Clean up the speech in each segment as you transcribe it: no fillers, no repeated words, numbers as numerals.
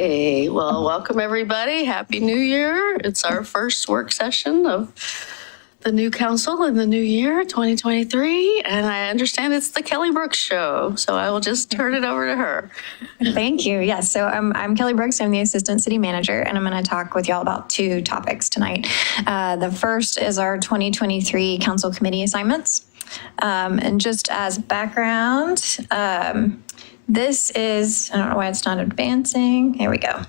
Okay, well, welcome everybody. Happy New Year. It's our first work session of the new council in the new year, 2023. And I understand it's the Kelly Brooks show, so I will just turn it over to her. Thank you. Yes, so I'm Kelly Brooks. I'm the Assistant City Manager, and I'm going to talk with y'all about two topics tonight. The first is our 2023 Council Committee assignments. And just as background, this is, I don't know why it's not advancing. Here we go.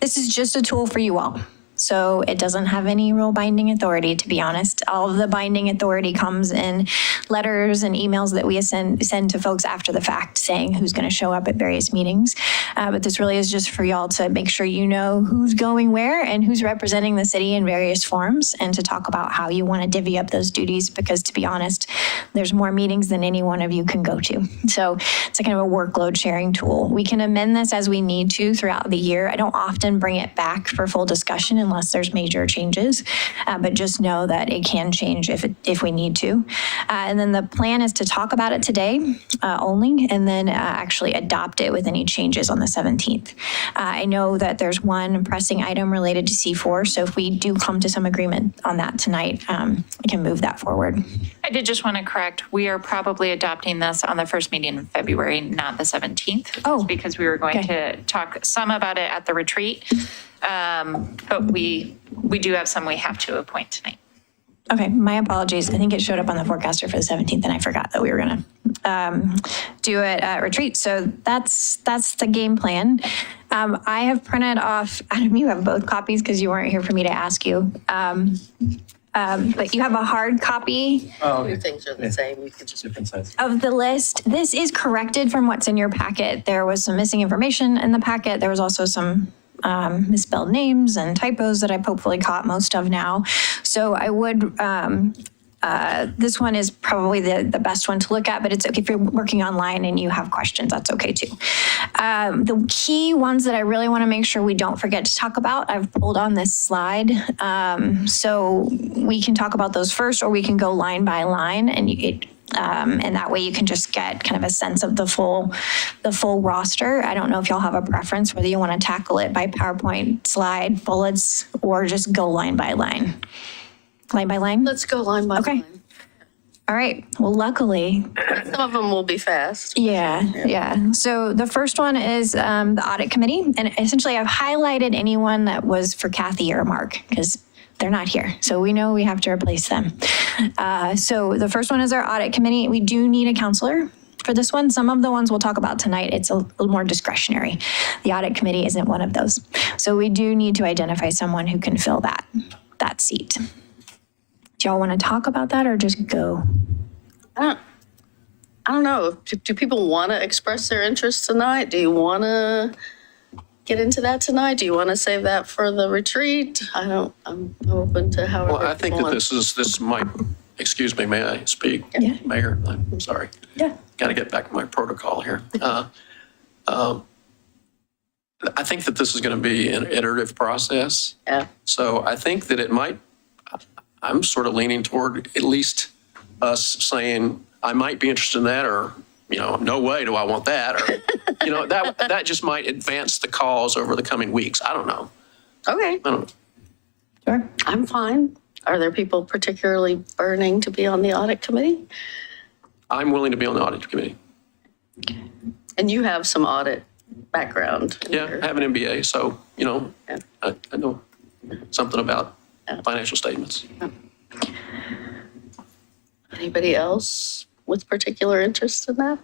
This is just a tool for you all. So it doesn't have any real binding authority, to be honest. All of the binding authority comes in letters and emails that we send to folks after the fact saying who's going to show up at various meetings. But this really is just for y'all to make sure you know who's going where and who's representing the city in various forms, and to talk about how you want to divvy up those duties, because to be honest, there's more meetings than any one of you can go to. So it's a kind of a workload sharing tool. We can amend this as we need to throughout the year. I don't often bring it back for full discussion unless there's major changes, but just know that it can change if we need to. And then the plan is to talk about it today only, and then actually adopt it with any changes on the 17th. I know that there's one pressing item related to C4, so if we do come to some agreement on that tonight, I can move that forward. I did just want to correct, we are probably adopting this on the first meeting in February, not the 17th. Oh, because we were going to talk some about it at the retreat. But we do have some we have to appoint tonight. Okay, my apologies. I think it showed up on the forecaster for the 17th, and I forgot that we were going to do it at retreat. So that's the game plan. I have printed off, Adam, you have both copies because you weren't here for me to ask you. But you have a hard copy. Oh, your things are the same. You can just different size of the list. This is corrected from what's in your packet. There was some missing information in the packet. There was also some misspelled names and typos that I've hopefully caught most of now. So I would, this one is probably the best one to look at, but it's okay if you're working online and you have questions, that's okay too. The key ones that I really want to make sure we don't forget to talk about, I've pulled on this slide. So we can talk about those first, or we can go line by line, and that way you can just get kind of a sense of the full roster. I don't know if y'all have a preference whether you want to tackle it by PowerPoint, slide, bullets, or just go line by line. Line by line? Let's go line by line. All right. Well, luckily. Some of them will be fast. Yeah. So the first one is the audit committee. And essentially I've highlighted anyone that was for Kathy or Mark, because they're not here. So we know we have to replace them. So the first one is our audit committee. We do need a counselor for this one. Some of the ones we'll talk about tonight, it's a little more discretionary. The audit committee isn't one of those. So we do need to identify someone who can fill that seat. Do y'all want to talk about that or just go? I don't know. Do people want to express their interest tonight? Do you want to get into that tonight? Do you want to save that for the retreat? I'm open to however. Well, I think that this might, excuse me, may I speak? Yeah. Mayor, I'm sorry. Yeah. Got to get back to my protocol here. I think that this is going to be an iterative process. Yeah. So I think that it might, I'm sort of leaning toward at least us saying, I might be interested in that, or, no way do I want that, or, that just might advance the cause over the coming weeks. I don't know. Okay. I don't know. Sure. I'm fine. Are there people particularly burning to be on the audit committee? I'm willing to be on the audit committee. And you have some audit background. Yeah, I have an MBA, so, Yeah. I know something about financial statements. Anybody else with particular interest in that?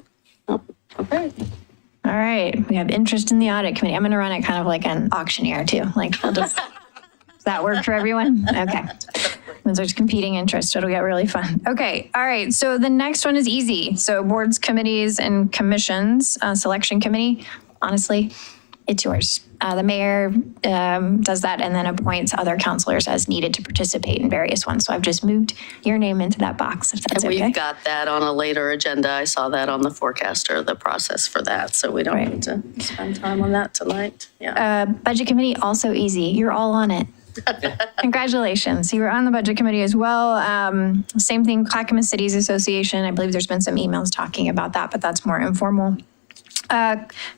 Oh, okay. All right. We have interest in the audit committee. I'm going to run it kind of like an auctioneer too. Does that work for everyone? Okay. When there's competing interest, it'll get really fun. Okay. All right. So the next one is easy. So boards, committees, and commissions, selection committee. Honestly, it's yours. The mayor does that and then appoints other counselors as needed to participate in various ones. So I've just moved your name into that box, if that's okay. And we've got that on a later agenda. I saw that on the forecaster, the process for that. So we don't need to spend time on that tonight. Yeah. Budget committee, also easy. You're all on it. Congratulations. You were on the budget committee as well. Same thing, Clackamas Cities Association. I believe there's been some emails talking about that, but that's more informal.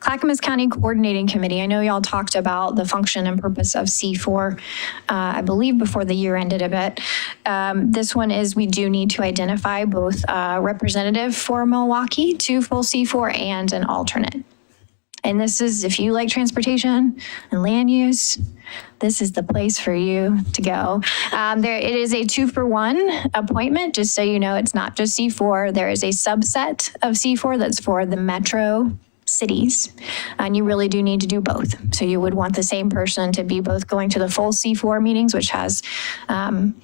Clackamas County Coordinating Committee. I know y'all talked about the function and purpose of C4, I believe before the year ended a bit. This one is we do need to identify both a representative for Milwaukie to full C4 and an alternate. And this is, if you like transportation and land use, this is the place for you to go. It is a 2-for-1 appointment, just so you know, it's not just C4. There is a subset of C4 that's for the metro cities, and you really do need to do both. So you would want the same person to be both going to the full C4 meetings, which has can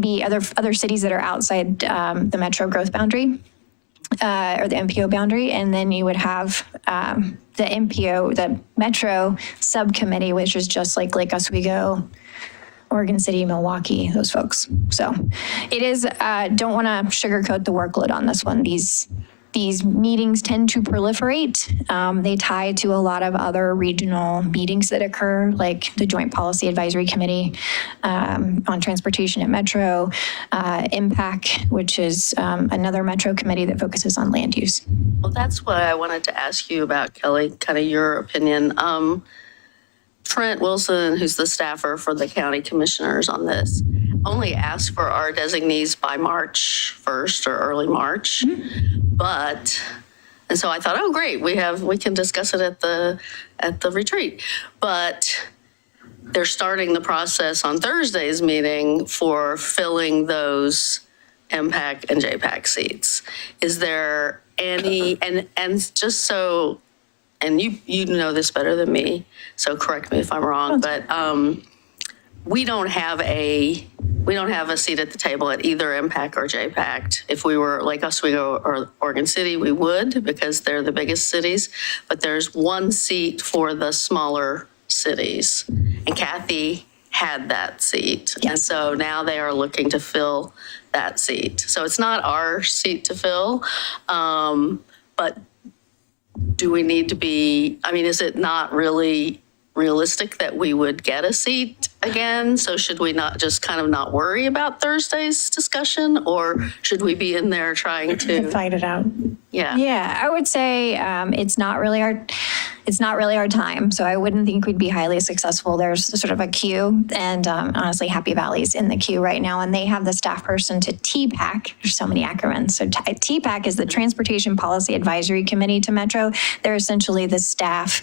be other cities that are outside the metro growth boundary. Or the MPO boundary, and then you would have the MPO, the Metro Subcommittee, which is just like Lake Oswego, Oregon City, Milwaukie, those folks. So it is, don't want to sugarcoat the workload on this one. These meetings tend to proliferate. They tie to a lot of other regional meetings that occur, like the Joint Policy Advisory Committee on Transportation at Metro, IMPAC, which is another Metro committee that focuses on land use. Well, that's what I wanted to ask you about, Kelly, kind of your opinion. Trent Wilson, who's the staffer for the county commissioners on this, only asked for our designees by March 1st or early March. And so I thought, oh, great, we can discuss it at the retreat. But they're starting the process on Thursday's meeting for filling those MPAC and JPAC seats. Is there any, and just so, and you know this better than me, so correct me if I'm wrong, but we don't have a seat at the table at either MPAC or JPAC. If we were Lake Oswego or Oregon City, we would, because they're the biggest cities. But there's one seat for the smaller cities. And Kathy had that seat. Yes. And so now they are looking to fill that seat. So it's not our seat to fill, but do we need to be, I mean, is it not really realistic that we would get a seat again? So should we not just kind of not worry about Thursday's discussion, or should we be in there trying to fight it out? Yeah. Yeah, I would say it's not really our time. So I wouldn't think we'd be highly successful. There's sort of a queue, and honestly, Happy Valley's in the queue right now, and they have the staff person to TPAC. There's so many acronyms. So TPAC is the Transportation Policy Advisory Committee to Metro. They're essentially the staff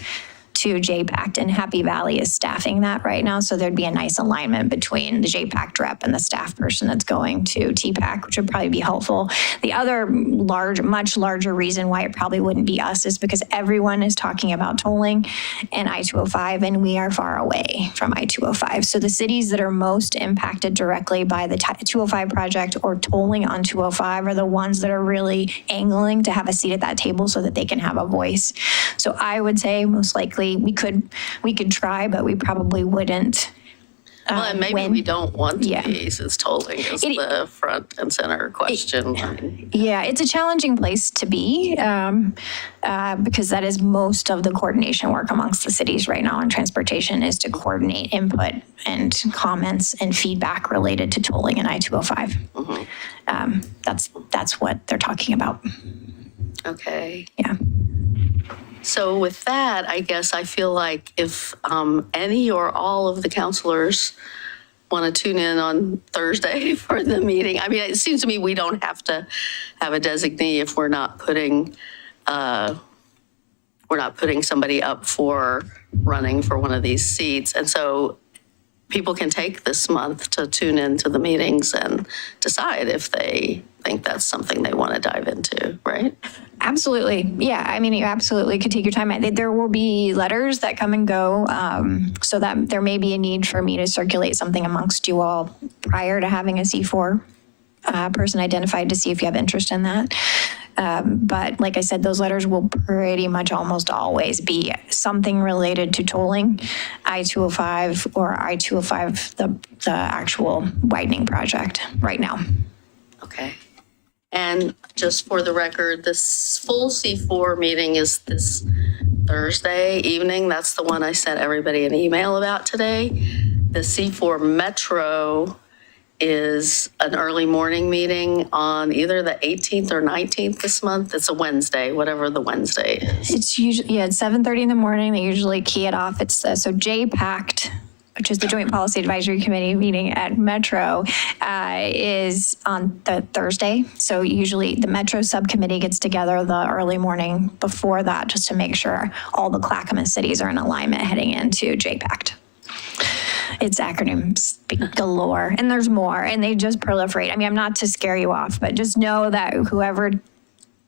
to JPAC, and Happy Valley is staffing that right now. So there'd be a nice alignment between the JPAC rep and the staff person that's going to TPAC, which would probably be helpful. The other much larger reason why it probably wouldn't be us is because everyone is talking about tolling and I-205, and we are far away from I-205. So the cities that are most impacted directly by the 205 project or tolling on 205 are the ones that are really angling to have a seat at that table so that they can have a voice. So I would say most likely we could try, but we probably wouldn't. Well, and maybe we don't want to Yeah. be, since tolling is the front and center question. Yeah, it's a challenging place to be because that is most of the coordination work amongst the cities right now on transportation, is to coordinate input and comments and feedback related to tolling and I-205. Mm-hmm. That's what they're talking about. Okay. Yeah. So with that, I guess I feel like if any or all of the counselors want to tune in on Thursday for the meeting, I mean, it seems to me we don't have to have a designee if we're not putting somebody up for running for one of these seats. And so people can take this month to tune into the meetings and decide if they think that's something they want to dive into, right? Absolutely. Yeah. I mean, you absolutely could take your time. There will be letters that come and go, so that there may be a need for me to circulate something amongst you all prior to having a C4 person identified to see if you have interest in that. But like I said, those letters will pretty much almost always be something related to tolling, I-205 or I-205, the actual widening project right now. Okay. And just for the record, this full C4 meeting is this Thursday evening. That's the one I sent everybody an email about today. The C4 Metro is an early morning meeting on either the 18th or 19th this month. It's a Wednesday, whatever the Wednesday is. It's usually, it's 7:30 in the morning. They usually key it off. It's, so JPACT, which is the Joint Policy Advisory Committee meeting at Metro, is on the Thursday. So usually the Metro subcommittee gets together the early morning before that, just to make sure all the Clackamas cities are in alignment heading into JPACT. It's acronyms galore, and there's more, and they just proliferate. I mean, I'm not to scare you off, but just know that whoever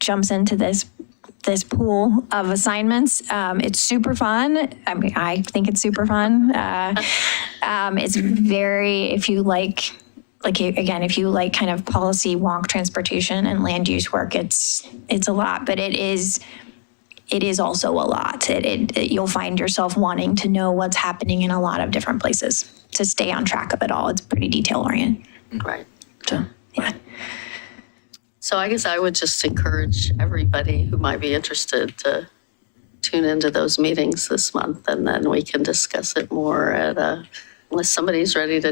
jumps into this pool of assignments, it's super fun. I mean, I think it's super fun. It's very, if you like again, if you like kind of policy wonk transportation and land use work, it's a lot, but it is also a lot. You'll find yourself wanting to know what's happening in a lot of different places to stay on track of it all. It's pretty detail oriented. Right. So, yeah. So I guess I would just encourage everybody who might be interested to tune into those meetings this month, and then we can discuss it more unless somebody's ready to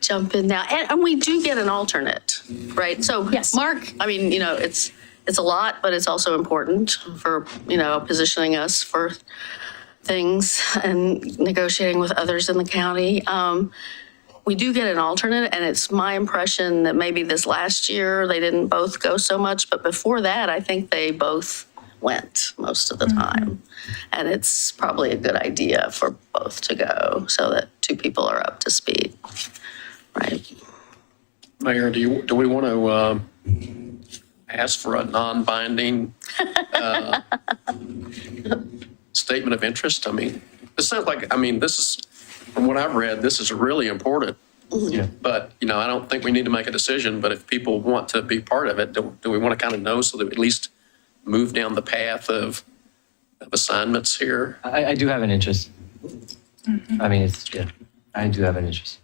jump in now. And we do get an alternate, right? So Yes. Mark, I mean, it's a lot, but it's also important for, positioning us for things and negotiating with others in the county. We do get an alternate, and it's my impression that maybe this last year they didn't both go so much, but before that, I think they both went most of the time. And it's probably a good idea for both to go so that two people are up to speed, right? Mayor, do we want to ask for a non-binding statement of interest? I mean, this sounds like, this is, from what I've read, this is really important. Yeah. But, I don't think we need to make a decision, but if people want to be part of it, do we want to kind of know so that we at least move down the path of assignments here? I do have an interest. I mean, I do have an interest.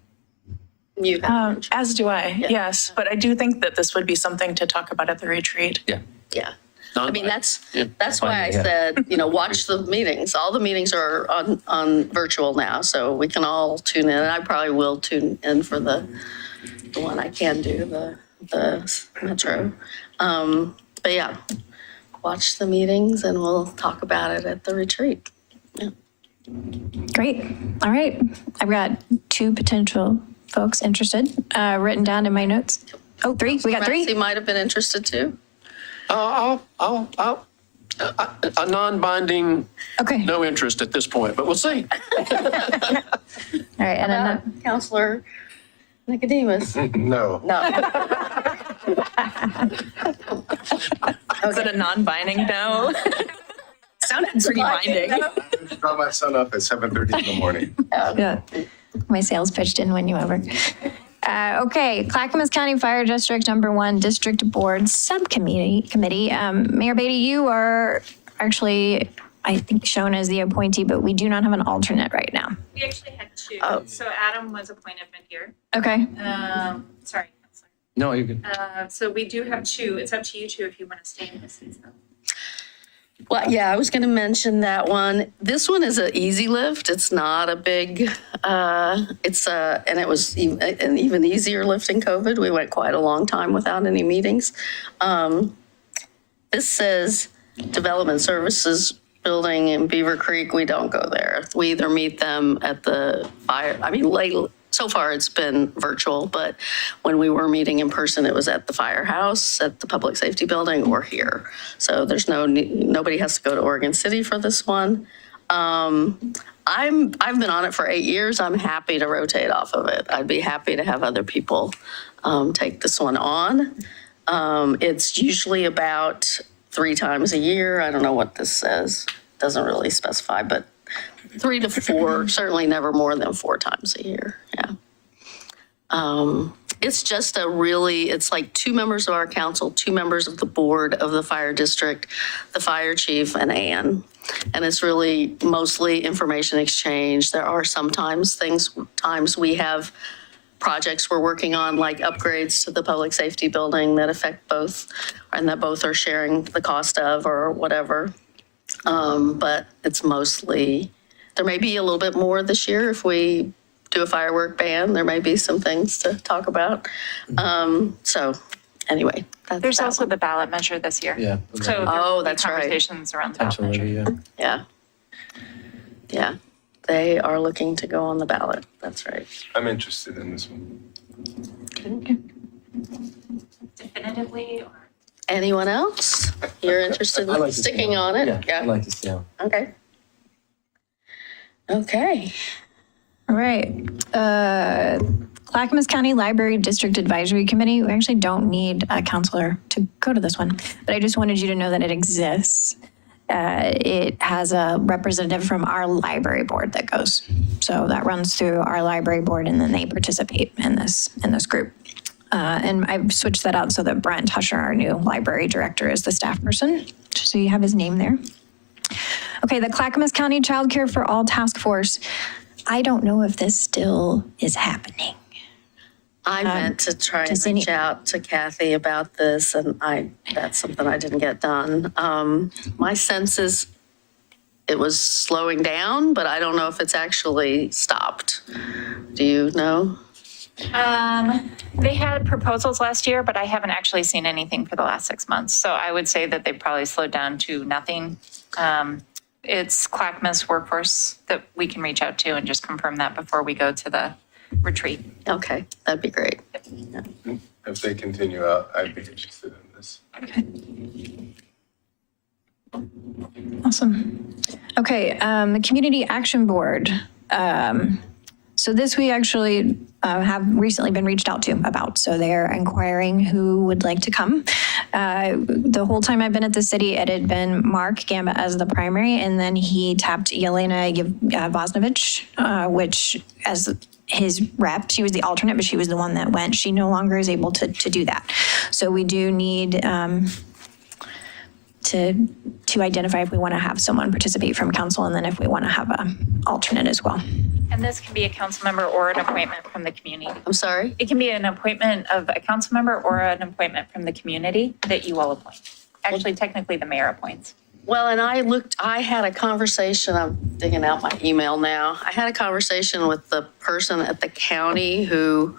You have, As do I, yes. But I do think that this would be something to talk about at the retreat. Yeah. yeah. I mean, that's why I Fine, yeah. said, watch the meetings. All the meetings are on virtual now, so we can all tune in. And I probably will tune in for the one I can do, the Metro. But yeah, watch the meetings and we'll talk about it at the retreat. Yeah. Great. All right. I've got two potential folks interested, written down in my notes. Oh, three. We got three. Ramsey might have been interested too. A non-binding, Okay. no interest at this point, but we'll see. All right. And then Counselor Nicodemus. No. No. Is it a non-binding no? Sounded pretty binding. Drop my son up at 7:30 in the morning. yeah, my sales pitch didn't win you over. Okay, Clackamas County Fire District Number 1 District Board Subcommittee. Mayor Beatty, you are actually, I think, shown as the appointee, but we do not have an alternate right now. We actually had two. Oh. So Adam was appointed mid-year. Okay. Sorry, Counselor. No, you're good. So we do have two. It's up to you two if you want to stay in this season. Well, yeah, I was going to mention that one. This one is an easy lift. It's not a big, and it was an even easier lift in COVID. We went quite a long time without any meetings. This says Development Services Building in Beaver Creek. We don't go there. We either meet them at the fire, so far it's been virtual, but when we were meeting in person, it was at the firehouse, at the Public Safety Building, or here. So there's nobody has to go to Oregon City for this one. I've been on it for 8 years. I'm happy to rotate off of it. I'd be happy to have other people take this one on. It's usually about 3 times a year. I don't know what this says. Doesn't really specify, but 3 to 4, certainly never more than 4 times a year. Yeah. It's just it's like 2 members of our council, 2 members of the board of the fire district, the fire chief, and Ann. And it's really mostly information exchange. There are sometimes times we have projects we're working on, like upgrades to the public safety building that affect both, and that both are sharing the cost of or whatever. But it's mostly, there may be a little bit more this year if we do a firework ban. There may be some things to talk about. So anyway, that's There's that also one. the ballot measure this year. Yeah. So there Oh, will be that's right. conversations around the ballot Potential measure. review. Yeah. Yeah. They are looking to go on the ballot. That's right. I'm interested in this one. Definitively, or? Anyone else? You're interested I'd like in to see sticking how- on it? Yeah, I'd like to see how. Okay. Okay. All right. Clackamas County Library District Advisory Committee, we actually don't need a counselor to go to this one, but I just wanted you to know that it exists. It has a representative from our library board that goes. So that runs through our library board and then they participate in this group. And I've switched that out so that Brent Husher, our new library director, is the staff person, just so you have his name there. Okay, the Clackamas County Child Care for All Task Force. I don't know if this still is happening. I meant to try and does any- reach out to Kathy about this, and that's something I didn't get done. My sense is it was slowing down, but I don't know if it's actually stopped. Do you know? They had proposals last year, but I haven't actually seen anything for the last 6 months. So I would say that they probably slowed down to nothing. It's Clackamas Workforce that we can reach out to and just confirm that before we go to the retreat. Okay, that'd be great. If they continue out, I'd be interested in this. Awesome. Okay, the Community Action Board. So this we actually have recently been reached out to about. So they're inquiring who would like to come. The whole time I've been at the city, it had been Mark Gamba as the primary, and then he tapped Yelena Vosnovich, which as his rep, she was the alternate, but she was the one that went. She no longer is able to do that. So we do need to identify if we want to have someone participate from council, and then if we want to have an alternate as well. And this can be a council member or an appointment from the community. I'm sorry? It can be an appointment of a council member or an appointment from the community that you all appoint. Actually, technically, the mayor appoints. Well, and I had a conversation, I'm digging out my email now. I had a conversation with the person at the county who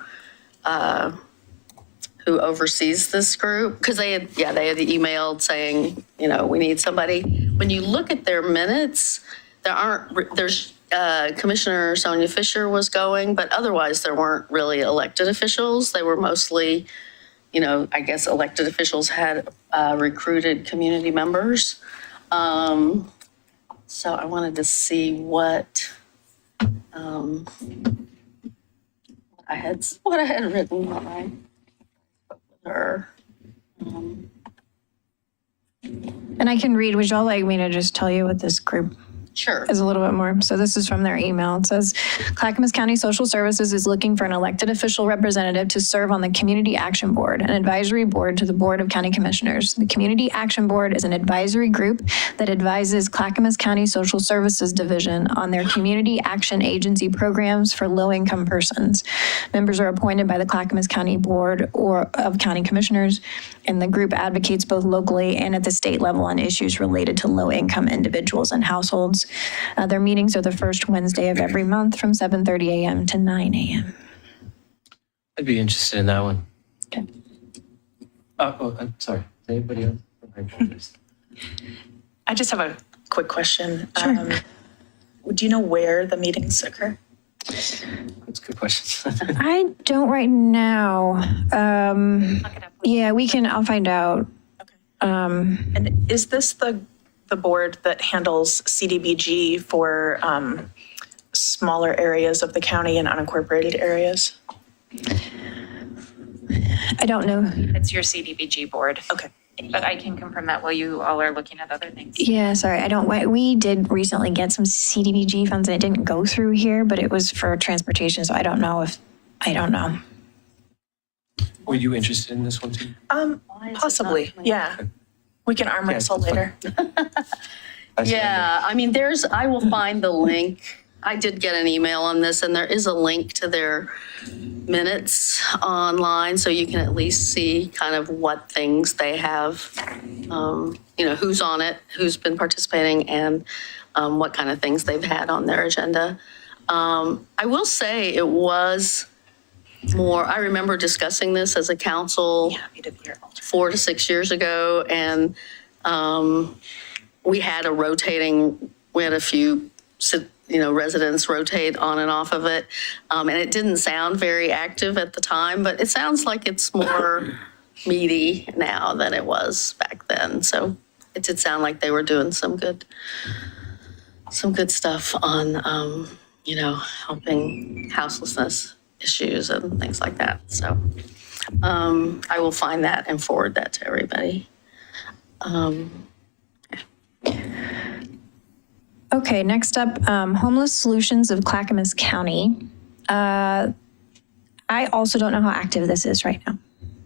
oversees this group, because they had emailed saying, we need somebody. When you look at their minutes, there's Commissioner Sonia Fisher was going, but otherwise there weren't really elected officials. They were mostly, I guess elected officials had recruited community members. So I wanted to see what I had written when I spoke with her. And I can read, would y'all like me to just tell you what this group Sure. is a little bit more? So this is from their email. It says, Clackamas County Social Services is looking for an elected official representative to serve on the Community Action Board, an advisory board to the Board of County Commissioners. The Community Action Board is an advisory group that advises Clackamas County Social Services Division on their community action agency programs for low-income persons. Members are appointed by the Clackamas County Board or of County Commissioners, and the group advocates both locally and at the state level on issues related to low-income individuals and households. Their meetings are the first Wednesday of every month from 7:30 a.m. to 9 a.m. I'd be interested in that one. Okay. I'm sorry. Is anybody else? I apologize. I just have a quick question. Sure. Do you know where the meetings occur? That's a good question. I don't right now. Look it up. Yeah, I'll find out. And is this the board that handles CDBG for smaller areas of the county and unincorporated areas? I don't know. It's your CDBG board. Okay. But I can confirm that while you all are looking at other things. Yeah, sorry, I don't, we did recently get some CDBG funds and it didn't go through here, but it was for transportation, so I don't know. Were you interested in this one too? Possibly, yeah. We can arm wrestle that's later. Yeah, I mean, I will find the link. I did get an email on this, and there is a link to their minutes online, so you can at least see kind of what things they have, who's on it, who's been participating, and what kind of things they've had on their agenda. I will say it was more, I remember discussing this as a council Happy to be your alternate. 4 to 6 years ago, and we had a few, residents rotate on and off of it. And it didn't sound very active at the time, but it sounds like it's more meaty now than it was back then. So it did sound like they were doing some good stuff on, helping houselessness issues and things like that. So I will find that and forward that to everybody. Okay, next up, Homeless Solutions of Clackamas County. I also don't know how active this is right now.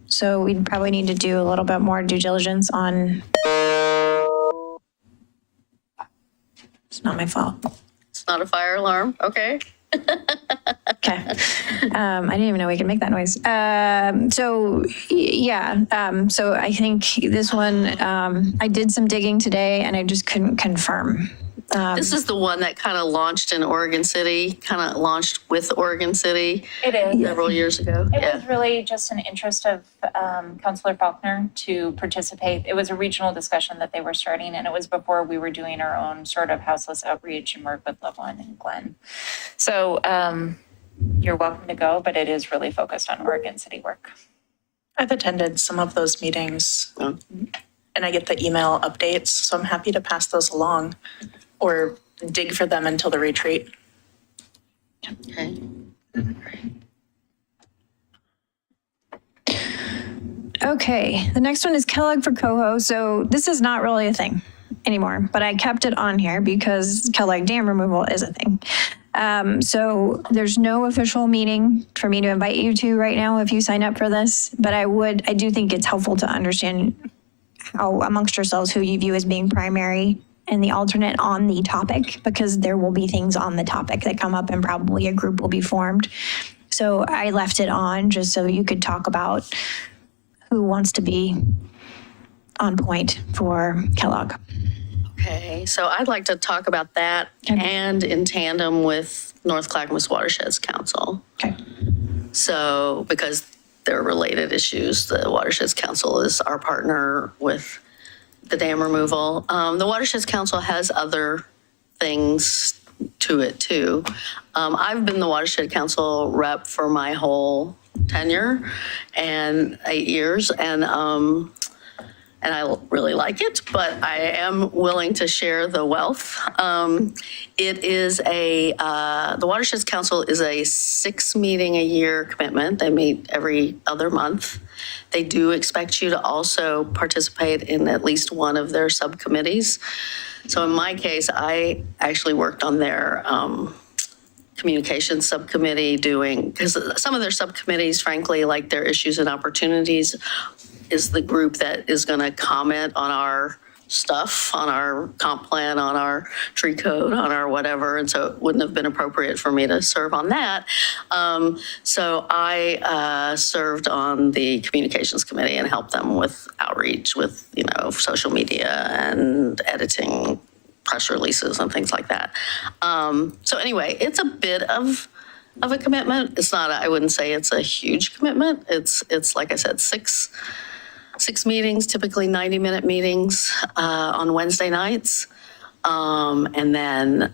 So we'd probably need to do a little bit more due diligence on. It's not my fault. It's not a fire alarm. Okay. Okay. I didn't even know we could make that noise. So I think this one, I did some digging today and I just couldn't confirm. This is the one that kind of launched in Oregon City, kind of launched with Oregon City It is. several years ago. It Yeah. was really just an interest of Councilor Faulkner to participate. It was a regional discussion that they were starting, and it was before we were doing our own sort of houseless outreach and work with Loveland and Glenn. So you're welcome to go, but it is really focused on Oregon City work. I've attended some of those meetings and I get the email updates, so I'm happy to pass those along or dig for them until the retreat. Okay. Okay, the next one is Kellogg for Coho. So this is not really a thing anymore, but I kept it on here because Kellogg dam removal is a thing. So there's no official meeting for me to invite you to right now if you sign up for this, but I do think it's helpful to understand how amongst yourselves who you view as being primary and the alternate on the topic, because there will be things on the topic that come up and probably a group will be formed. So I left it on just so you could talk about who wants to be on point for Kellogg. Okay, so I'd like to talk about that and in tandem with North Clackamas Watersheds Council. Okay. So, because they're related issues, the Watersheds Council is our partner with the dam removal. The Watersheds Council has other things to it too. I've been the Watershed Council rep for my whole tenure and 8 years, and I really like it, but I am willing to share the wealth. It is the Watersheds Council is a 6-meeting-a-year commitment. They meet every other month. They do expect you to also participate in at least one of their subcommittees. So in my case, I actually worked on their communications subcommittee because some of their subcommittees, frankly, like their issues and opportunities, is the group that is going to comment on our stuff, on our comp plan, on our tree code, on our whatever. And so it wouldn't have been appropriate for me to serve on that. So I served on the communications committee and helped them with outreach, with, social media and editing press releases and things like that. So anyway, it's a bit of a commitment. It's not, I wouldn't say it's a huge commitment. It's like I said, six meetings, typically 90-minute meetings on Wednesday nights. And then,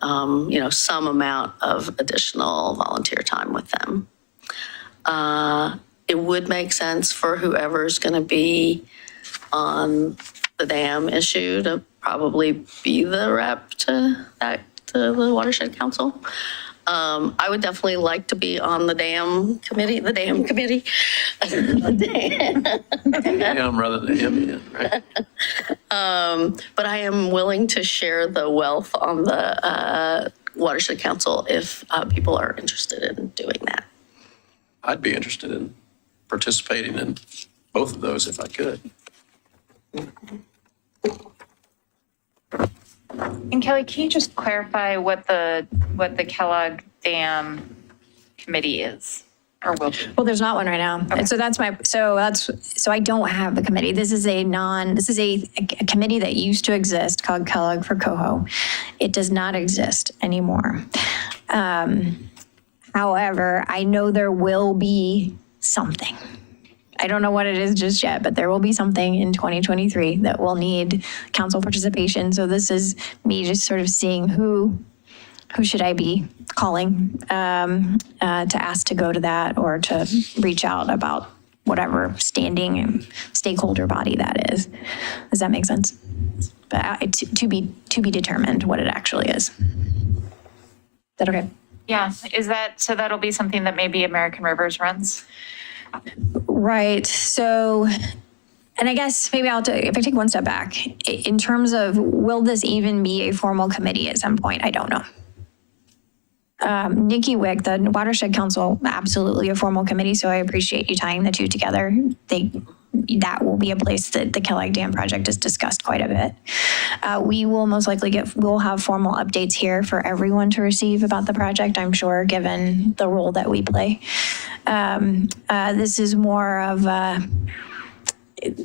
some amount of additional volunteer time with them. It would make sense for whoever's going to be on the dam issue to probably be the rep to the Watershed Council. I would definitely like to be on the dam committee. Him rather than him, right? But I am willing to share the wealth on the Watershed Council if people are interested in doing that. I'd be interested in participating in both of those if I could. And Kelly, can you just clarify what the Kellogg Dam Committee is? Or will be? Well, there's not one right now. And so so I don't have a committee. This is a committee that used to exist called Kellogg for Coho. It does not exist anymore. However, I know there will be something. I don't know what it is just yet, but there will be something in 2023 that will need council participation. So this is me just sort of seeing who should I be calling to ask to go to that or to reach out about whatever standing and stakeholder body that is. Does that make sense? But to be determined what it actually is. Is that okay? Yeah, so that'll be something that maybe American Rivers runs? Right. So, and I guess maybe if I take one step back, in terms of will this even be a formal committee at some point? I don't know. Nikki Wick, the Watershed Council, absolutely a formal committee, so I appreciate you tying the two together. That will be a place that the Kellogg Dam project is discussed quite a bit. We will most likely we'll have formal updates here for everyone to receive about the project, I'm sure, given the role that we play. This is more of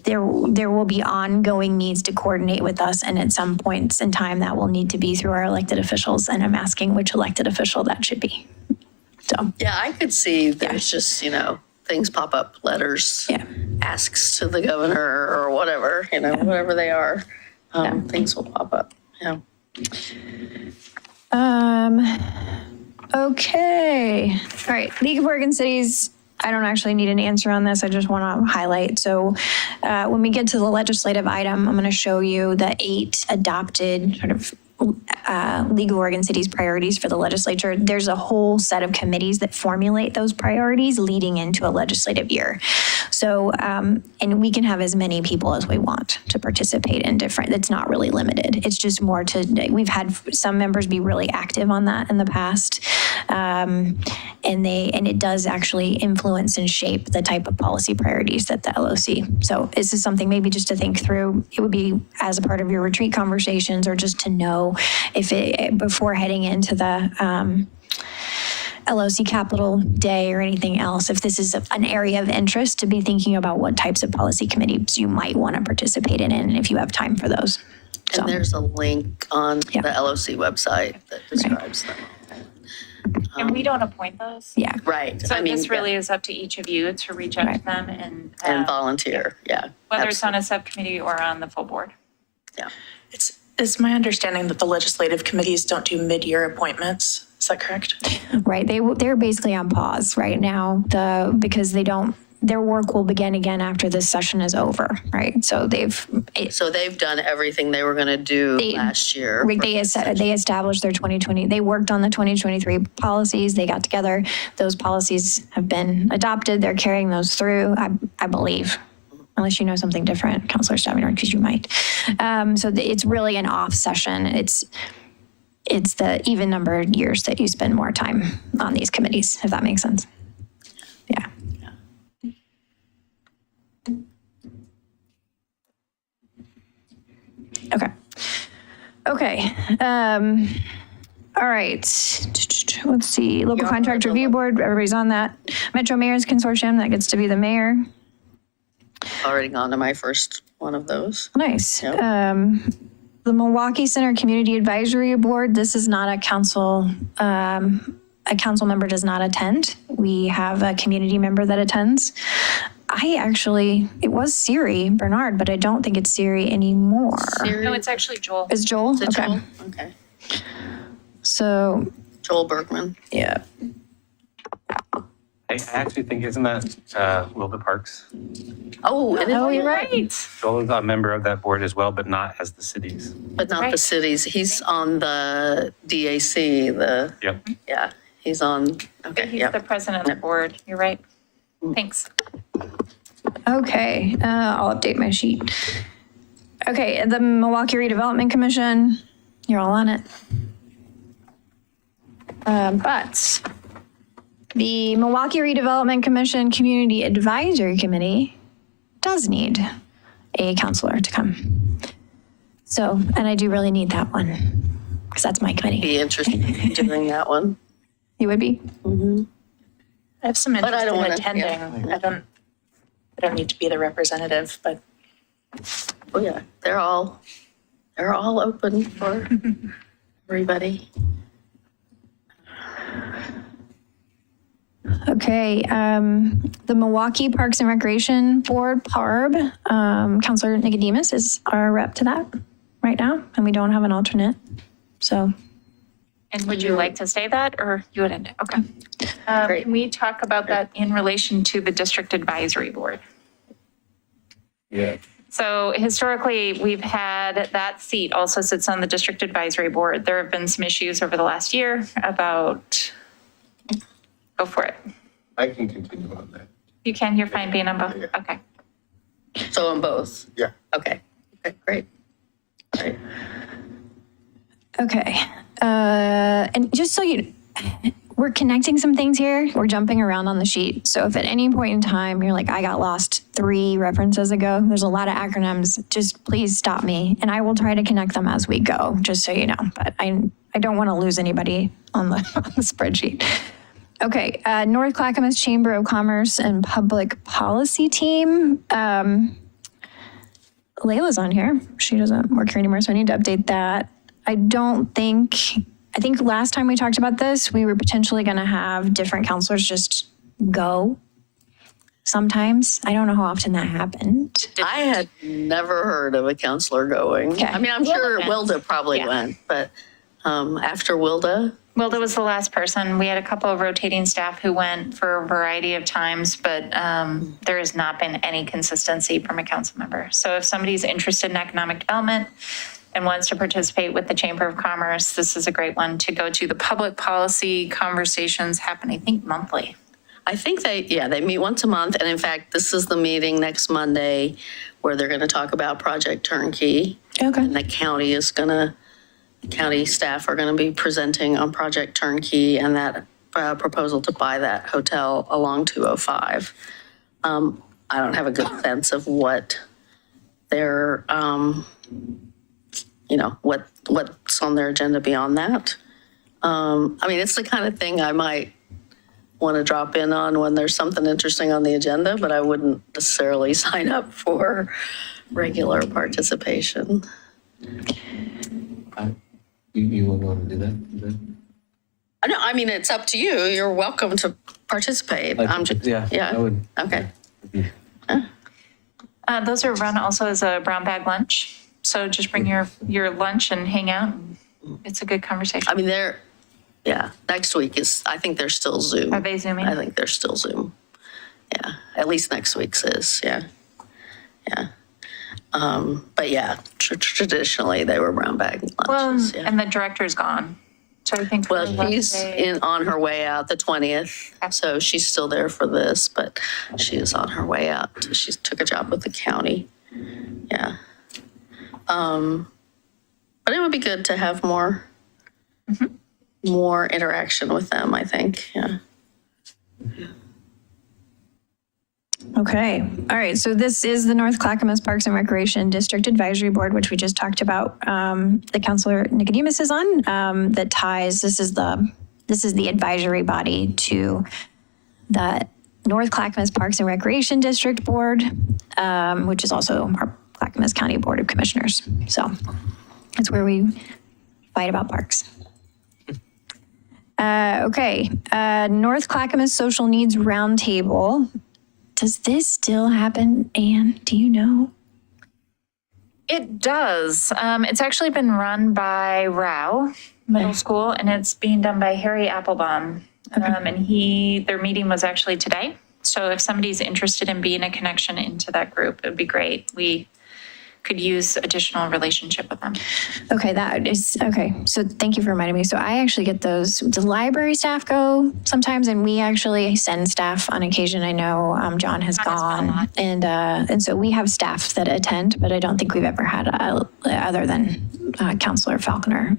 there will be ongoing needs to coordinate with us, and at some points in time that will need to be through our elected officials, and I'm asking which elected official that should be. So Yeah, I could see there's just, things pop up, letters, yeah. asks to the governor or whatever, whatever they are. Things will pop up. Yeah. Okay. All right. League of Oregon Cities. I don't actually need an answer on this. I just want to highlight. So when we get to the legislative item, I'm going to show you the 8 adopted sort of League of Oregon Cities priorities for the legislature. There's a whole set of committees that formulate those priorities leading into a legislative year. So, and we can have as many people as we want to participate in different, it's not really limited. It's just more we've had some members be really active on that in the past. And it does actually influence and shape the type of policy priorities that the LOC. So this is something maybe just to think through. It would be as a part of your retreat conversations or just to know if before heading into the LOC Capital Day or anything else, if this is an area of interest, to be thinking about what types of policy committees you might want to participate in and if you have time for those. So, And there's a link on the LOC website that describes them. And we don't appoint those? Yeah. Right. So this really is up to each of you to reach out to them and volunteer. Yeah. whether it's on a subcommittee or on the full board. Yeah. It's my understanding that the legislative committees don't do mid-year appointments. Is that correct? Right. They're basically on pause right now because their work will begin again after this session is over, right? So they've done everything they were going to do last year. They established their 2020, they worked on the 2023 policies, they got together, those policies have been adopted, they're carrying those through, I believe. Unless you know something different, Councilor Stavenard, because you might. So it's really an off session. It's the even number of years that you spend more time on these committees, if that makes sense. Yeah. Okay. All right. Let's see. Local Contract Review Board, everybody's on that. Metro Mayor's Consortium, that gets to be the mayor. Already gone to my first one of those. Nice. Yep. The Milwaukie Center Community Advisory Board, this is not a council member does not attend. We have a community member that attends. It was Siri Bernard, but I don't think it's Siri anymore. No, it's actually Joel. Is Joel? Is it Okay. Joel? Okay. So, Joel Bergman. yeah. I actually think, isn't that Wilda Parks? Oh, it is, Oh, you're right. Joel is a member of that board as well, but not as the cities. but not the Right. cities. He's on the DAC, Yep. yeah, he's on, okay, He's yeah. the president of the board. You're right. Thanks. Okay, I'll update my sheet. Okay, the Milwaukie Redevelopment Commission, you're all on it. But the Milwaukie Redevelopment Commission Community Advisory Committee does need a counselor to come. So, and I do really need that one, because that's my committee. Be interested in doing that one. You would be? I have some But I interest don't in wanna- attending. yeah. I don't need to be the representative, but Oh, yeah, they're all open for everybody. Okay, the Milwaukie Parks and Recreation Board, PARB, Counselor Nicodemus is our rep to that right now, and we don't have an alternate. So, And would you like to say that, or you wouldn't? Okay. Great. Can we talk about that in relation to the District Advisory Board? Yeah. So historically, we've had that seat also sits on the District Advisory Board. There have been some issues over the last year about, go for it. I can continue on that. You can, you're fine being on both? Yeah. Okay. So on both? Yeah. Okay, great. Right. okay. And just so we're connecting some things here. We're jumping around on the sheet. So if at any point in time you're like, I got lost 3 references ago, there's a lot of acronyms, just please stop me. And I will try to connect them as we go, just so you know. But I don't want to lose anybody on the, on the spreadsheet. Okay, North Clackamas Chamber of Commerce and Public Policy Team. Layla's on here. She doesn't work here anymore, so I need to update that. I think last time we talked about this, we were potentially going to have different counselors just go sometimes. I don't know how often that happened. I had never heard of a counselor going. Okay. I mean, I'm sure Wilda probably Yeah. went, but after Wilda, Wilda was the last person. We had a couple of rotating staff who went for a variety of times, but there has not been any consistency from a council member. So if somebody's interested in economic development and wants to participate with the Chamber of Commerce, this is a great one to go to. The public policy conversations happen, I think, monthly. I think they meet once a month. And in fact, this is the meeting next Monday where they're going to talk about Project Turnkey. Okay. And the county staff are going to be presenting on Project Turnkey and that proposal to buy that hotel along 205. I don't have a good sense of what their, what's on their agenda beyond that. I mean, it's the kind of thing I might want to drop in on when there's something interesting on the agenda, but I wouldn't necessarily sign up for regular participation. You wouldn't want to do that? No, I mean, it's up to you. You're welcome to participate. I'm just, Yeah, yeah. I would. Okay. Those are run also as a brown bag lunch. So just bring your lunch and hang out. It's a good conversation. I mean, next week I think they're still Zoom. Are they Zooming? I think they're still Zoom. Yeah, at least next week's is, yeah. Yeah. But yeah, traditionally they were brown bag Well, lunches, yeah. and the director's gone. So I think. Well, for she's Wednesday- on her way out the 20th, so she's still there for this, but she is on her way out. She took a job with the county. Yeah. But it would be good to have more interaction with them, I think, yeah. Okay. All right. So this is the North Clackamas Parks and Recreation District Advisory Board, which we just talked about. The Counselor Nicodemus is on. That ties. This is the advisory body to the North Clackamas Parks and Recreation District Board, which is also our Clackamas County Board of Commissioners. So it's where we fight about parks. Okay. North Clackamas Social Needs Roundtable. Does this still happen, Anne? Do you know? It does. It's actually been run by Rao Middle School, and it's being done by Harry Applebaum. And their meeting was actually today. So if somebody's interested in being a connection into that group, it'd be great. We could use additional relationship with them. Okay, that is, okay. So thank you for reminding me. So I actually get those, the library staff go sometimes, and we actually send staff on occasion. I know John has John has been a gone. lot. And so we have staff that attend, but I don't think we've ever had, other than Counselor Falconer,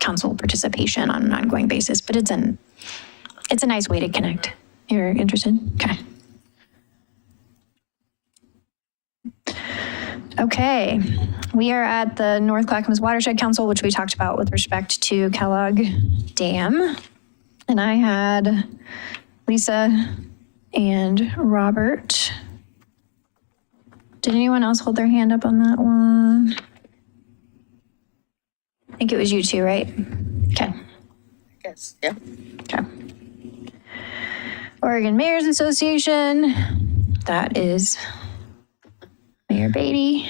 council participation on an ongoing basis. But it's a nice way to connect. You're interested? Okay. Okay, we are at the North Clackamas Watershed Council, which we talked about with respect to Kellogg Dam. And I had Lisa and Robert. Did anyone else hold their hand up on that one? I think it was you two, right? Okay. Yes, yeah. Okay. Oregon Mayors Association, that is Mayor Beatty.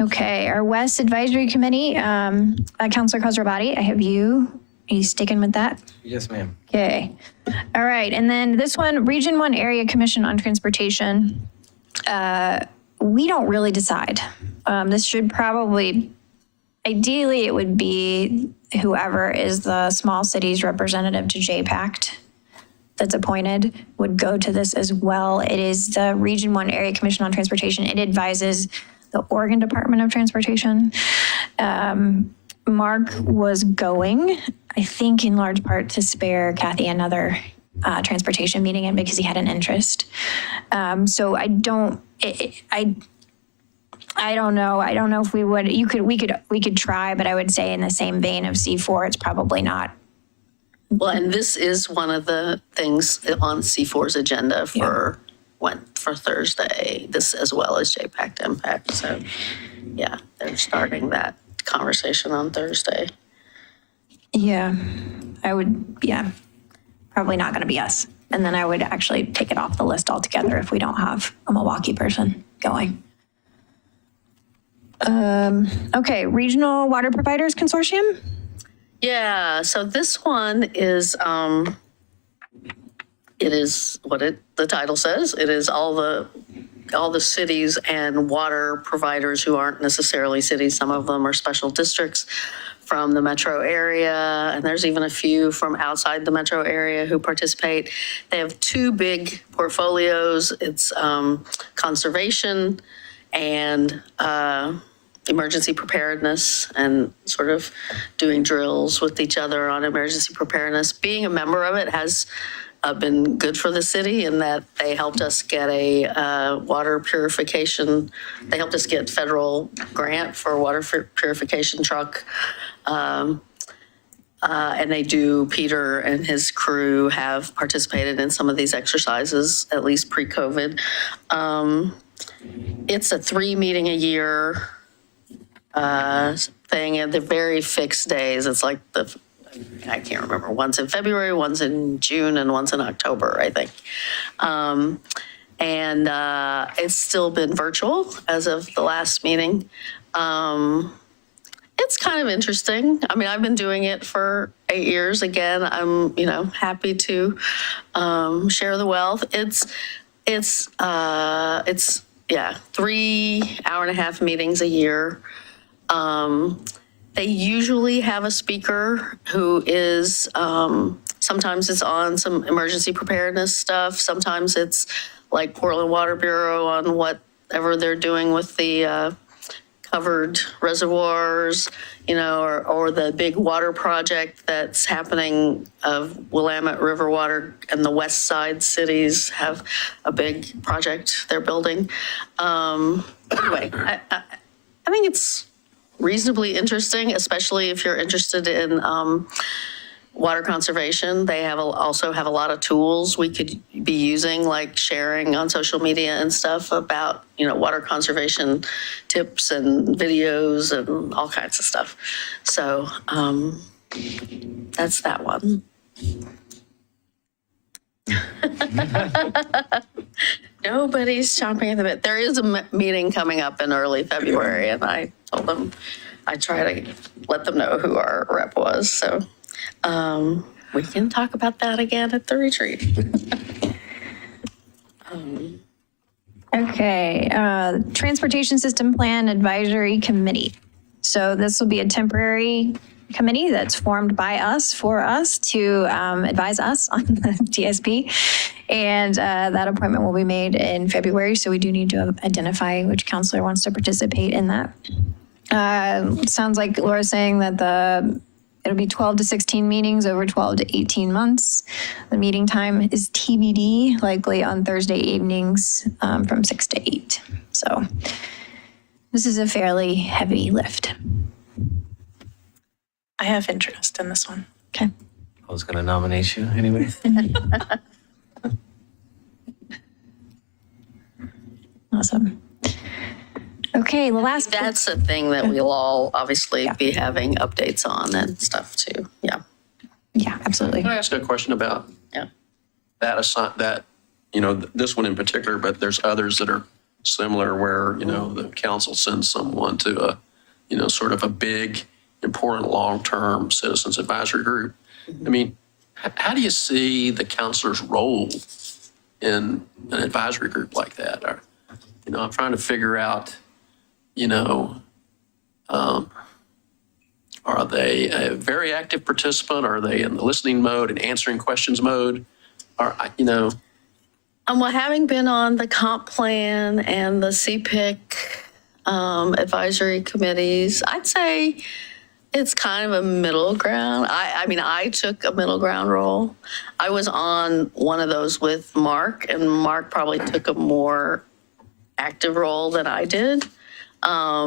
Okay, our West Advisory Committee, Councilor Khosrowbadi, I have you. Are you sticking with that? Yes, ma'am. Okay. All right, and then this one, Region 1 Area Commission on Transportation. We don't really decide. This should probably, ideally, it would be whoever is the small cities representative to JPACT that's appointed would go to this as well. It is the Region 1 Area Commission on Transportation. It advises the Oregon Department of Transportation. Mark was going, I think in large part to spare Kathy another transportation meeting in because he had an interest. So I don't know. I don't know if we would, we could try, but I would say in the same vein of C4, it's probably not. Well, and this is one of the things on C4's agenda for Thursday, this as well as JPACT Impact. So yeah, they're starting that conversation on Thursday. Yeah, probably not going to be us. And then I would actually take it off the list altogether if we don't have a Milwaukie person going. Okay, Regional Water Providers Consortium. Yeah, so this one is, it is what the title says. It is all the cities and water providers who aren't necessarily cities. Some of them are special districts from the metro area, and there's even a few from outside the metro area who participate. They have two big portfolios. It's conservation and emergency preparedness, and sort of doing drills with each other on emergency preparedness. Being a member of it has been good for the city in that they helped us get a water purification. They helped us get federal grant for a water purification truck. And Peter and his crew have participated in some of these exercises, at least pre-COVID. It's a 3 meeting a year thing, and they're very fixed days. It's like I can't remember, one's in February, one's in June, and one's in October, I think. It's still been virtual as of the last meeting. It's kind of interesting. I mean, I've been doing it for 8 years. Again, I'm, happy to share the wealth. It's 3 hour-and-a-half meetings a year. They usually have a speaker who is, sometimes it's on some emergency preparedness stuff. Sometimes it's like Portland Water Bureau on whatever they're doing with the covered reservoirs, or the big water project that's happening of Willamette River Water, and the west side cities have a big project they're building. Anyway, I think it's reasonably interesting, especially if you're interested in water conservation. They also have a lot of tools we could be using, like sharing on social media and stuff about, water conservation tips and videos and all kinds of stuff. So that's that one. Nobody's chomping at the bit. There is a meeting coming up in early February, and I told them I'd try to let them know who our rep was. So we can talk about that again at the retreat. Okay, Transportation System Plan Advisory Committee. So this will be a temporary committee that's formed by us, for us, to advise us on the TSP. And that appointment will be made in February, so we do need to identify which counselor wants to participate in that. Sounds like Laura's saying that it'll be 12 to 16 meetings over 12 to 18 months. The meeting time is TBD, likely on Thursday evenings from 6 to 8. So this is a fairly heavy lift. I have interest in this one. Okay. I was going to nominate you anyway. Awesome. Okay, the last. That's a thing that we'll all obviously Yeah. be having updates on and stuff too. Yeah. Yeah, absolutely. Can I ask a question about Yeah. that, this one in particular, but there's others that are similar where, the council sends someone to sort of a big, important, long-term citizens advisory group. I mean, how do you see the councilor's role in an advisory group like that? Or, I'm trying to figure out, are they a very active participant? Are they in the listening mode and answering questions mode? Or, Well, having been on the comp plan and the CPIC advisory committees, I'd say it's kind of a middle ground. I mean, I took a middle ground role. I was on one of those with Mark, and Mark probably took a more active role than I did. I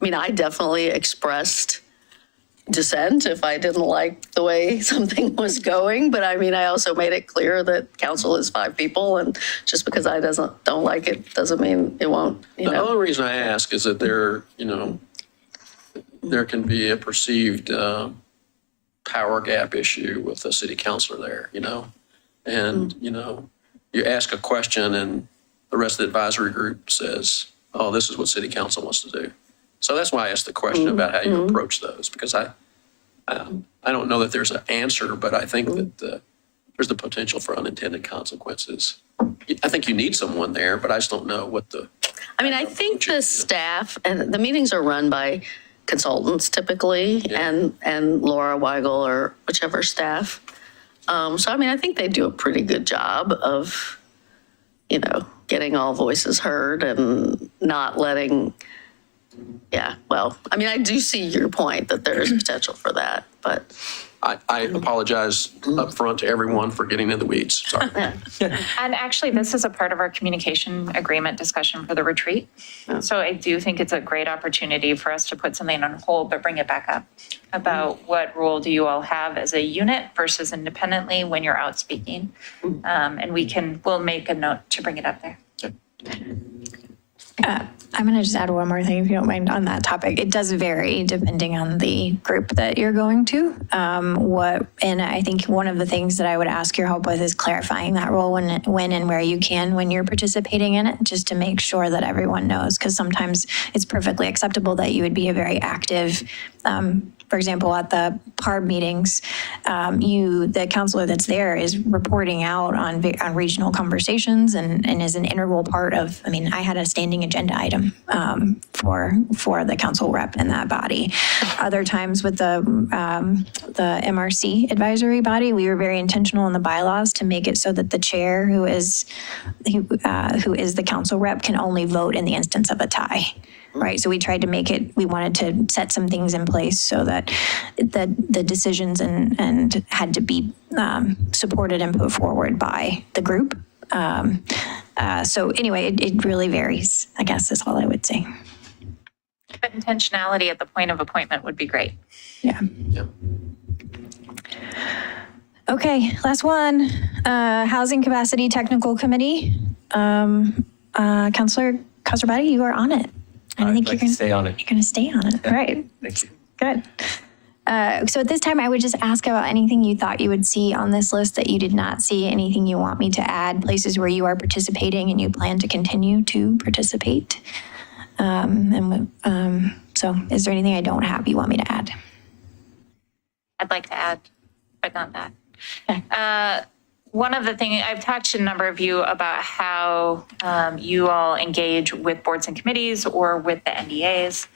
mean, I definitely expressed dissent if I didn't like the way something was going. But I mean, I also made it clear that council is 5 people, and just because I don't like it doesn't mean it won't. The only reason I ask is that there can be a perceived power gap issue with the city councilor there, and, you ask a question and the rest of the advisory group says, oh, this is what city council wants to do. So that's why I asked the question about how you approach those, because I don't know that there's an answer, but I think that there's the potential for unintended consequences. I think you need someone there, but I just don't know what the. I mean, I think the staff, and the meetings are run by consultants typically, and Laura Weigel or whichever staff. So, I mean, I think they do a pretty good job of, getting all voices heard and not letting, well, I mean, I do see your point that there is potential for that, but. I apologize up front to everyone for getting in the weeds. Sorry. And actually, this is a part of our communication agreement discussion for the retreat. So I do think it's a great opportunity for us to put something on hold, but bring it back up about what role do you all have as a unit versus independently when you're out speaking. And we'll make a note to bring it up there. I'm going to just add one more thing, if you don't mind, on that topic. It does vary depending on the group that you're going to. And I think one of the things that I would ask your help with is clarifying that role when and where you can, when you're participating in it, just to make sure that everyone knows, because sometimes it's perfectly acceptable that you would be a very active, for example, at the PARB meetings, the counselor that's there is reporting out on regional conversations and is an integral part of, I had a standing agenda item for the council rep in that body. Other times with the MRC advisory body, we were very intentional in the bylaws to make it so that the chair, who is the council rep, can only vote in the instance of a tie. Right, so we tried to we wanted to set some things in place so that the decisions and had to be supported and put forward by the group. So anyway, it really varies, I guess is all I would say. But intentionality at the point of appointment would be great. Yeah. Okay, last one, Housing Capacity Technical Committee. Councilor Casarabati, you are on it. And I think you're going to stay on it. You're going to stay on it. All right. Thank you. Good. So at this time, I would just ask about anything you thought you would see on this list that you did not see, anything you want me to add, places where you are participating and you plan to continue to participate. So is there anything I don't have you want me to add? I'd like to add, but not that. Okay. One of the things, I've talked to a number of you about how you all engage with boards and committees or with the NDAs.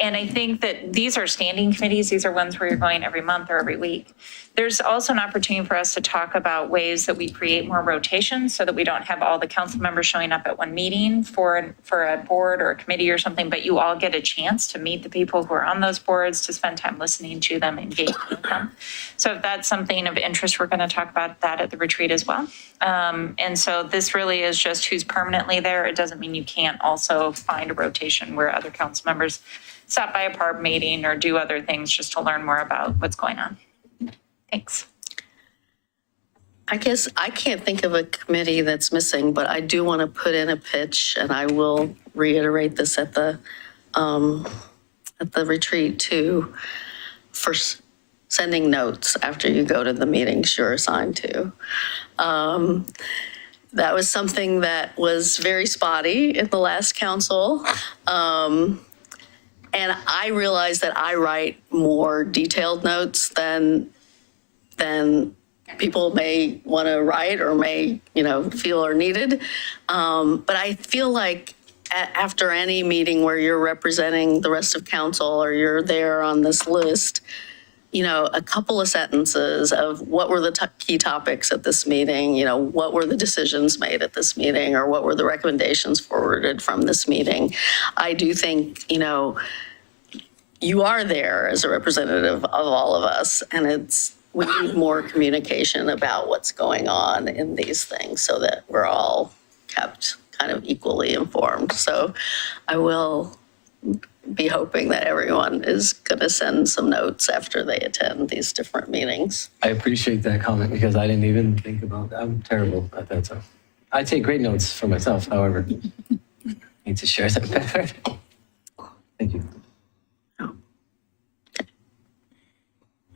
And I think that these are standing committees. These are ones where you're going every month or every week. There's also an opportunity for us to talk about ways that we create more rotation so that we don't have all the council members showing up at one meeting for a board or a committee or something, but you all get a chance to meet the people who are on those boards, to spend time listening to them, engaging with them. So if that's something of interest, we're going to talk about that at the retreat as well. And so this really is just who's permanently there. It doesn't mean you can't also find a rotation where other council members stop by a PARB meeting or do other things just to learn more about what's going on. Thanks. I guess I can't think of a committee that's missing, but I do want to put in a pitch, and I will reiterate this at the retreat too, for sending notes after you go to the meetings you're assigned to. That was something that was very spotty in the last council. And I realized that I write more detailed notes than people may want to write or may, feel are needed. But I feel like after any meeting where you're representing the rest of council or you're there on this list, a couple of sentences of what were the key topics at this meeting, what were the decisions made at this meeting, or what were the recommendations forwarded from this meeting. I do think, you are there as a representative of all of us, and we need more communication about what's going on in these things so that we're all kept kind of equally informed. So I will be hoping that everyone is going to send some notes after they attend these different meetings. I appreciate that comment because I didn't even think about that. I'm terrible at that stuff. I take great notes for myself, however. I need to share that better. Thank you.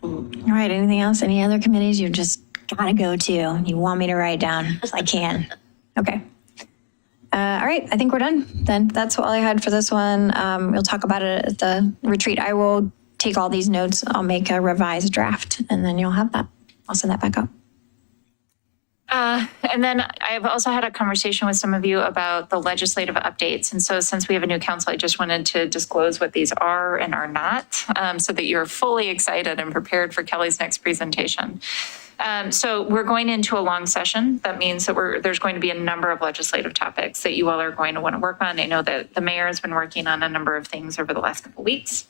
All right, anything else? Any other committees you just gotta go to? You want me to write down? I can. Okay. All right, I think we're done then. That's all I had for this one. We'll talk about it at the retreat. I will take all these notes. I'll make a revised draft and then you'll have that. I'll send that back up. And then I've also had a conversation with some of you about the legislative updates. And so since we have a new council, I just wanted to disclose what these are and are not, so that you're fully excited and prepared for Kelly's next presentation. So we're going into a long session. That means that there's going to be a number of legislative topics that you all are going to want to work on. I know that the mayor has been working on a number of things over the last couple of weeks.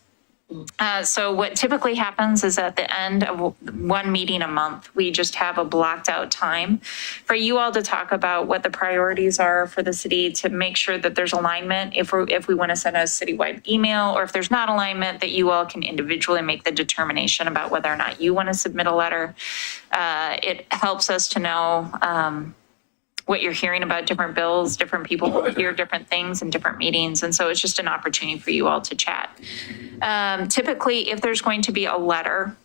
So what typically happens is at the end of one meeting a month, we just have a blocked out time for you all to talk about what the priorities are for the city, to make sure that there's alignment if we want to send a citywide email, or if there's not alignment, that you all can individually make the determination about whether or not you want to submit a letter. It helps us to know what you're hearing about different bills. Different people will hear different things in different meetings. And so it's just an opportunity for you all to chat. Typically, if there's going to be a letter,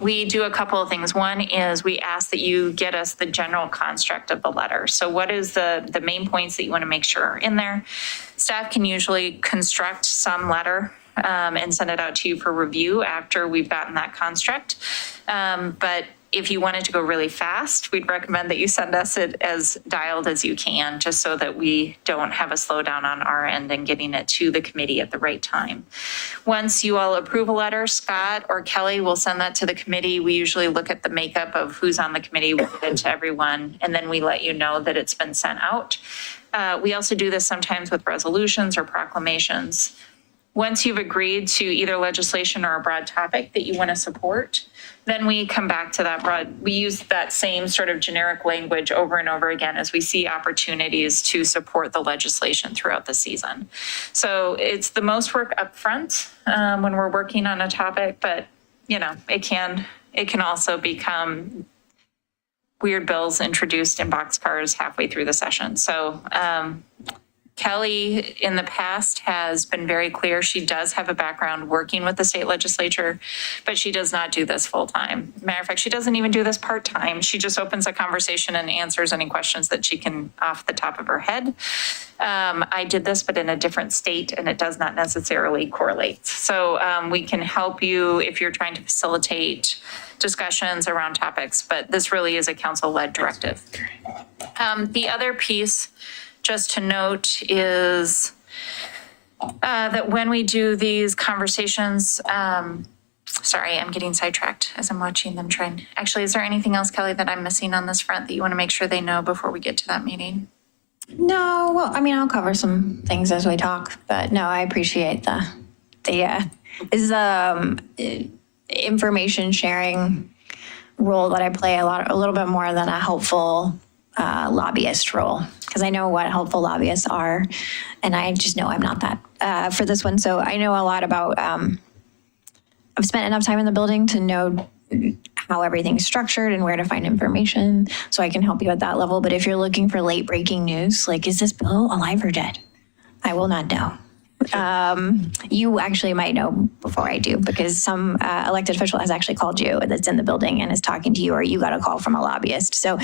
we do a couple of things. One is we ask that you get us the general construct of the letter. So what is the main points that you want to make sure are in there? Staff can usually construct some letter and send it out to you for review after we've gotten that construct. But if you wanted to go really fast, we'd recommend that you send us it as dialed as you can, just so that we don't have a slowdown on our end and getting it to the committee at the right time. Once you all approve a letter, Scott or Kelly will send that to the committee. We usually look at the makeup of who's on the committee, we get it to everyone, and then we let you know that it's been sent out. We also do this sometimes with resolutions or proclamations. Once you've agreed to either legislation or a broad topic that you want to support, then we come back to that we use that same sort of generic language over and over again as we see opportunities to support the legislation throughout the season. So it's the most work up front when we're working on a topic, but it can also become weird bills introduced in boxcars halfway through the session. So Kelly in the past has been very clear. She does have a background working with the state legislature, but she does not do this full time. Matter of fact, she doesn't even do this part time. She just opens a conversation and answers any questions that she can off the top of her head. I did this, but in a different state, and it does not necessarily correlate. So we can help you if you're trying to facilitate discussions around topics, but this really is a council-led directive. The other piece, just to note, is that when we do these conversations, sorry, I'm getting sidetracked as I'm watching them trying. Actually, is there anything else, Kelly, that I'm missing on this front that you want to make sure they know before we get to that meeting? No, well, I mean, I'll cover some things as we talk, but no, I appreciate information sharing role that I play a little bit more than a helpful lobbyist role, because I know what helpful lobbyists are, and I just know I'm not that for this one. So I know a lot about, I've spent enough time in the building to know how everything's structured and where to find information. So I can help you at that level. But if you're looking for late breaking news, like, is this bill alive or dead? I will not know. You actually might know before I do, because some elected official has actually called you that's in the building and is talking to you, or you got a call from a lobbyist. So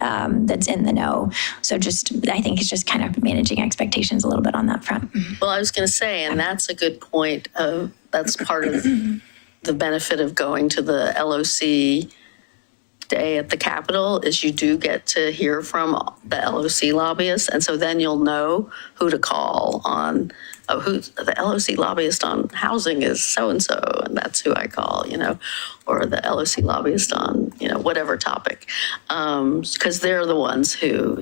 that's in the know. So I think it's just kind of managing expectations a little bit on that front. Well, I was going to say, and that's a good point. That's part of the benefit of going to the LOC day at the Capitol, is you do get to hear from the LOC lobbyists. And so then you'll know who to call on. Who the LOC lobbyist on housing is so-and-so, and that's who I call, or the LOC lobbyist on, whatever topic. Because they're the ones who,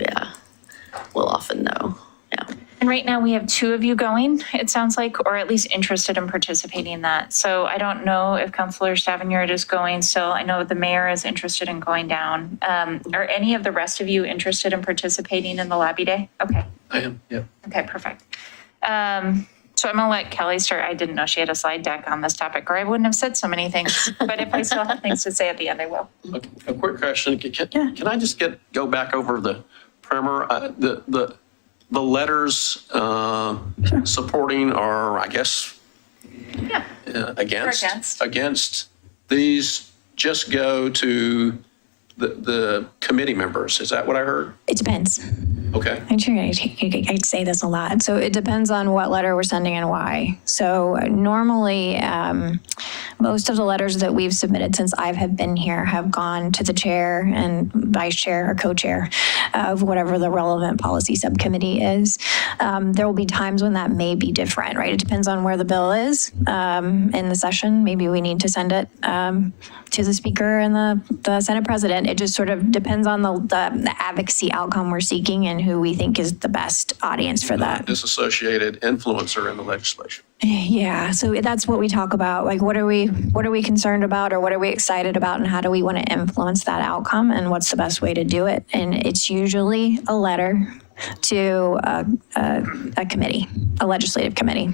will often know. Yeah. And right now we have 2 of you going, it sounds like, or at least interested in participating in that. So I don't know if Councilor Stavignyard is going still. I know the mayor is interested in going down. Are any of the rest of you interested in participating in the lobby day? Okay. I am, yeah. Okay, perfect. So I'm gonna let Kelly start. I didn't know she had a slide deck on this topic, or I wouldn't have said so many things. But if I still have things to say at the end, I will. Okay, a quick question. Can I just go back over the primer, the letters supporting, or I guess against these just go to the committee members. Is that what I heard? It depends. Okay. I'm sure I'd say this a lot. So it depends on what letter we're sending and why. So normally, most of the letters that we've submitted since I have been here have gone to the chair and vice chair or co-chair of whatever the relevant policy subcommittee is. There will be times when that may be different, right? It depends on where the bill is in the session. Maybe we need to send it to the speaker and the Senate president. It just sort of depends on the advocacy outcome we're seeking and who we think is the best audience for that. Disassociated influencer in the legislation. Yeah, so that's what we talk about. Like, what are we concerned about, or what are we excited about, and how do we want to influence that outcome, and what's the best way to do it? And it's usually a letter to a committee, a legislative committee.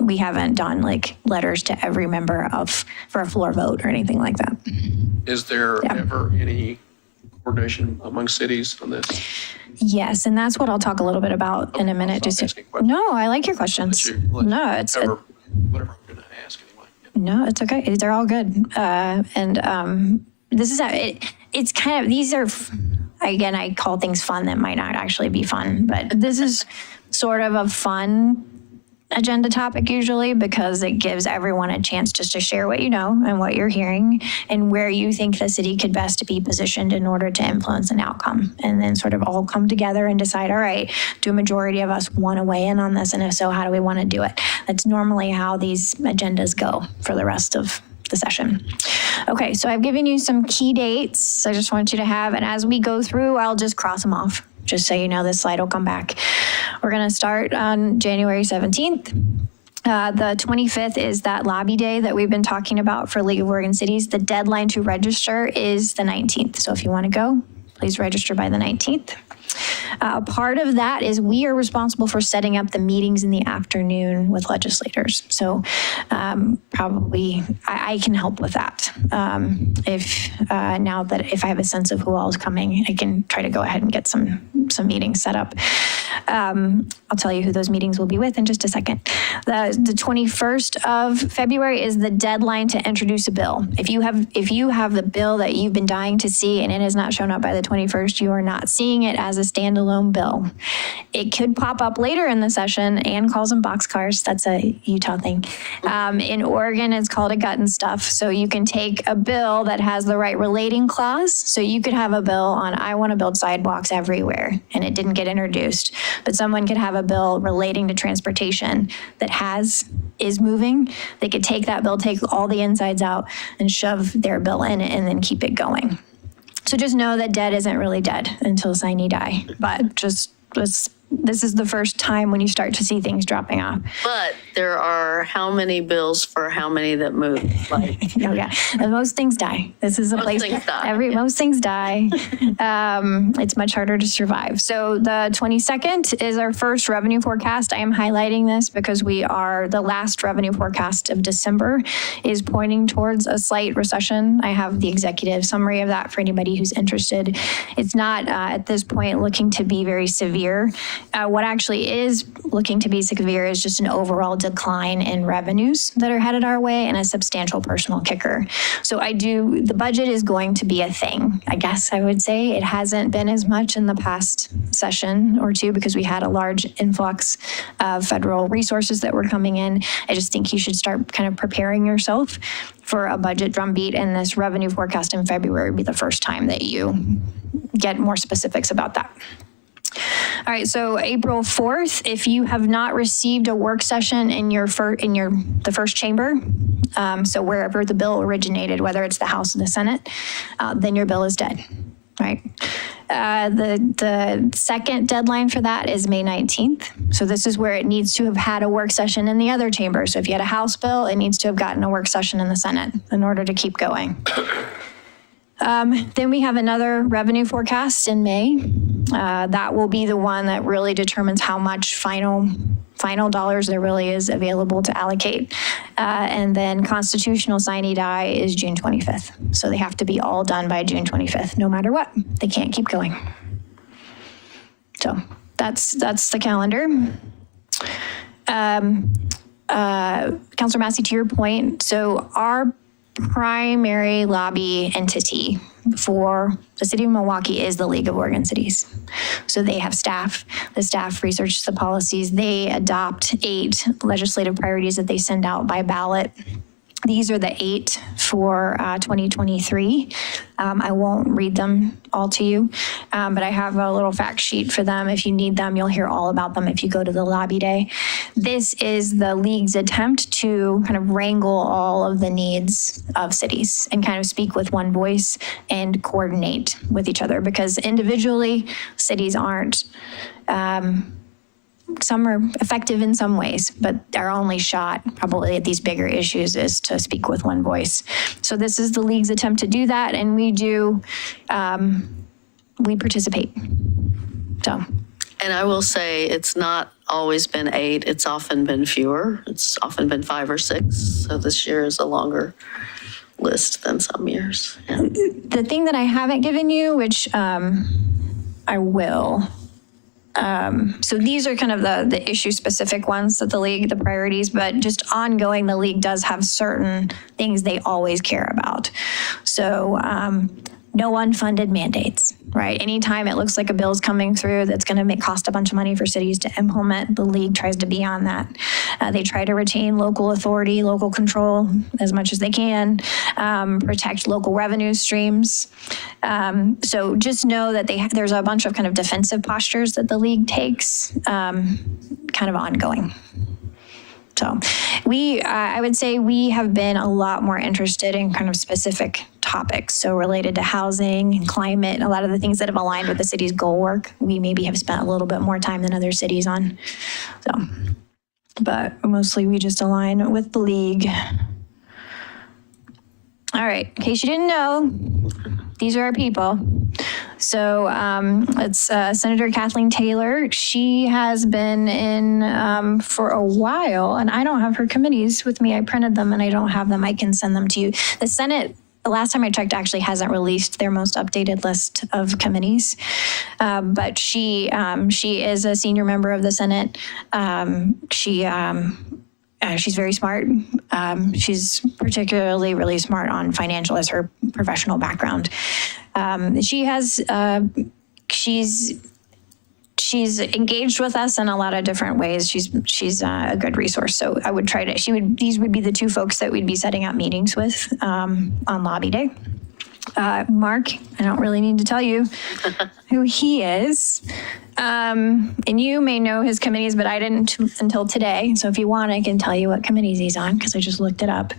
We haven't done like letters to every member for a floor vote or anything like that. Is there ever any coordination among cities on this? Yes, and that's what I'll talk a little bit about in a minute. No, I like your questions. No, it's whatever I'm going to ask anyway. No, it's okay. They're all good. This is it's kind of, these are, again, I call things fun that might not actually be fun, but this is sort of a fun agenda topic usually, because it gives everyone a chance just to share what you know and what you're hearing and where you think the city could best be positioned in order to influence an outcome, and then sort of all come together and decide, all right, do a majority of us want to weigh in on this, and if so, how do we want to do it? That's normally how these agendas go for the rest of the session. Okay, so I've given you some key dates I just want you to have, and as we go through, I'll just cross them off, just so you know this slide will come back. We're going to start on January 17th. The 25th is that lobby day that we've been talking about for League of Oregon Cities. The deadline to register is the 19th. So if you want to go, please register by the 19th. Part of that is we are responsible for setting up the meetings in the afternoon with legislators. So probably I can help with that. Now that if I have a sense of who all is coming, I can try to go ahead and get some meetings set up. I'll tell you who those meetings will be with in just a second. The 21st of February is the deadline to introduce a bill. If you have the bill that you've been dying to see and it has not shown up by the 21st, you are not seeing it as a standalone bill. It could pop up later in the session. Ann calls them boxcars. That's a Utah thing. In Oregon, it's called a gut and stuff. So you can take a bill that has the right relating clause. So you could have a bill on, I want to build sidewalks everywhere, and it didn't get introduced. But someone could have a bill relating to transportation that is moving. They could take that bill, take all the insides out, and shove their bill in it, and then keep it going. So just know that dead isn't really dead until sine die. But this is the first time when you start to see things dropping off. But there are how many bills for how many that move? Like, Oh, yeah. And most things die. This is a place. things die, Most things die. It's much harder to survive. So the 22nd is our first revenue forecast. I am highlighting this because the last revenue forecast of December is pointing towards a slight recession. I have the executive summary of that for anybody who's interested. It's not at this point looking to be very severe. What actually is looking to be severe is just an overall decline in revenues that are headed our way and a substantial personal kicker. So the budget is going to be a thing, I guess I would say. It hasn't been as much in the past session or two because we had a large influx of federal resources that were coming in. I just think you should start kind of preparing yourself for a budget drumbeat, and this revenue forecast in February would be the first time that you get more specifics about that. All right, so April 4th, if you have not received a work session in the first chamber, so wherever the bill originated, whether it's the House or the Senate, then your bill is dead, right? The second deadline for that is May 19th. So this is where it needs to have had a work session in the other chamber. So if you had a House bill, it needs to have gotten a work session in the Senate in order to keep going. Then we have another revenue forecast in May. That will be the one that really determines how much final dollars there really is available to allocate. And then constitutional sine die is June 25th. So they have to be all done by June 25th, no matter what. They can't keep going. So that's the calendar. Councilor Massey, to your point, so our primary lobby entity for the city of Milwaukee is the League of Oregon Cities. So they have staff. The staff researches the policies. They adopt 8 legislative priorities that they send out by ballot. These are the 8 for 2023. I won't read them all to you, but I have a little fact sheet for them. If you need them, you'll hear all about them if you go to the lobby day. This is the league's attempt to kind of wrangle all of the needs of cities and kind of speak with one voice and coordinate with each other, because individually cities aren't, some are effective in some ways, but our only shot probably at these bigger issues is to speak with one voice. So this is the league's attempt to do that, and we participate. So. and I will say it's not always been 8. It's often been fewer. It's often been 5 or 6. So this year is a longer list than some years. Yeah. The thing that I haven't given you, which I will, so these are kind of the issue-specific ones that the priorities, but just ongoing, the league does have certain things they always care about. So no unfunded mandates, right? Anytime it looks like a bill's coming through that's going to cost a bunch of money for cities to implement, the league tries to be on that. They try to retain local authority, local control as much as they can, protect local revenue streams. So just know that there's a bunch of kind of defensive postures that the league takes, kind of ongoing. So I would say we have been a lot more interested in kind of specific topics. So related to housing and climate, and a lot of the things that have aligned with the city's goal work, we maybe have spent a little bit more time than other cities on. So, but mostly we just align with the league. All right, in case you didn't know, these are our people. So it's Senator Kathleen Taylor. She has been in for a while, and I don't have her committees with me. I printed them and I don't have them. I can send them to you. The Senate, the last time I checked, actually hasn't released their most updated list of committees. But she is a senior member of the Senate. She's very smart. She's particularly really smart on financial as her professional background. She's engaged with us in a lot of different ways. She's a good resource. So I would these would be the 2 folks that we'd be setting up meetings with on lobby day. Mark, I don't really need to tell you who he is. And you may know his committees, but I didn't until today. So if you want, I can tell you what committees he's on because I just looked it up.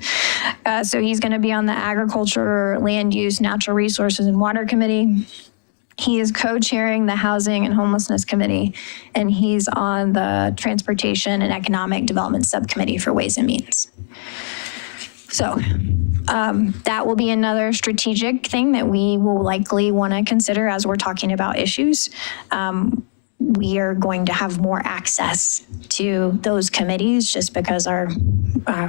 So he's going to be on the Agriculture, Land Use, Natural Resources, and Water Committee. He is co-chairing the Housing and Homelessness Committee, and he's on the Transportation and Economic Development Subcommittee for Ways and Means. So that will be another strategic thing that we will likely want to consider as we're talking about issues. We are going to have more access to those committees just because our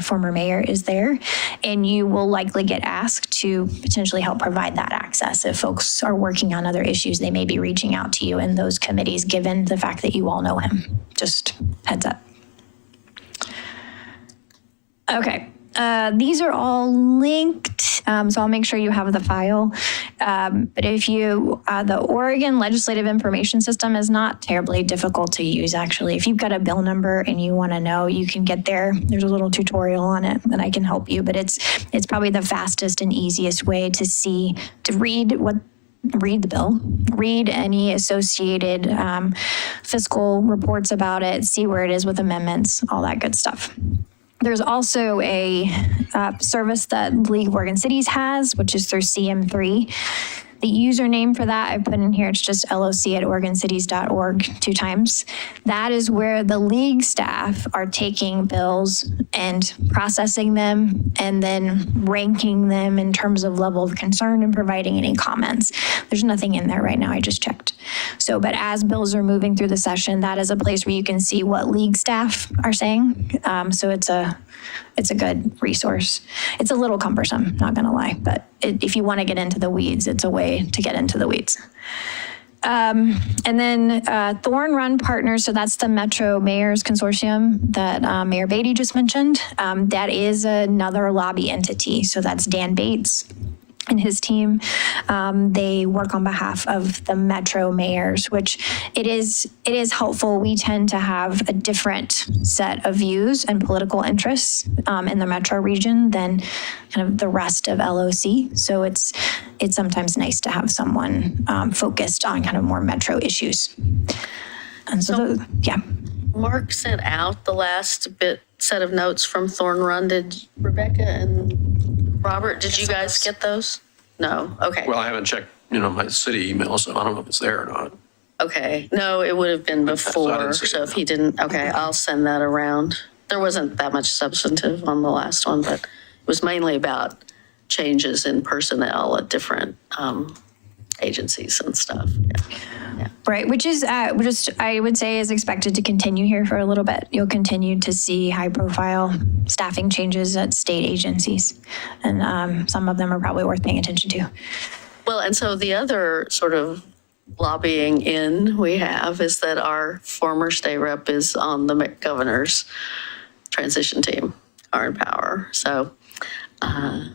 former mayor is there. And you will likely get asked to potentially help provide that access. If folks are working on other issues, they may be reaching out to you in those committees, given the fact that you all know him. Just heads up. Okay. These are all linked, so I'll make sure you have the file. But if you, the Oregon Legislative Information System is not terribly difficult to use, actually. If you've got a bill number and you want to know, you can get there. There's a little tutorial on it and I can help you, but it's probably the fastest and easiest way to see, to read the bill, read any associated fiscal reports about it, see where it is with amendments, all that good stuff. There's also a service that League of Oregon Cities has, which is through CM3. The username for that I put in here, it's just loc@oregoncities.org 2 times. That is where the league staff are taking bills and processing them and then ranking them in terms of level of concern and providing any comments. There's nothing in there right now, I just checked. So, but as bills are moving through the session, that is a place where you can see what league staff are saying. So it's a good resource. It's a little cumbersome, not gonna lie, but if you wanna get into the weeds, it's a way to get into the weeds. And then Thorn Run Partners, so that's the Metro Mayors Consortium that Mayor Beatty just mentioned. That is another lobby entity, so that's Dan Bates and his team. They work on behalf of the Metro mayors, which it is helpful. We tend to have a different set of views and political interests in the Metro region than kind of the rest of LOC. So it's sometimes nice to have someone focused on kind of more Metro issues. And so, yeah. Mark sent out the last set of notes from Thorn Run. Did Rebecca and Robert, did you guys get those? No, okay. Well, I haven't checked, my city email, so I don't know if it's there or not. Okay, no, it would have been before, so if he didn't, okay, I'll send that around. There wasn't that much substantive on the last one, but it was mainly about changes in personnel at different agencies and stuff. Yeah. Right, which is just, I would say, is expected to continue here for a little bit. You'll continue to see high-profile staffing changes at state agencies, and some of them are probably worth paying attention to. Well, and so the other sort of lobbying in we have is that our former state rep is on the governor's transition team, are in power. So I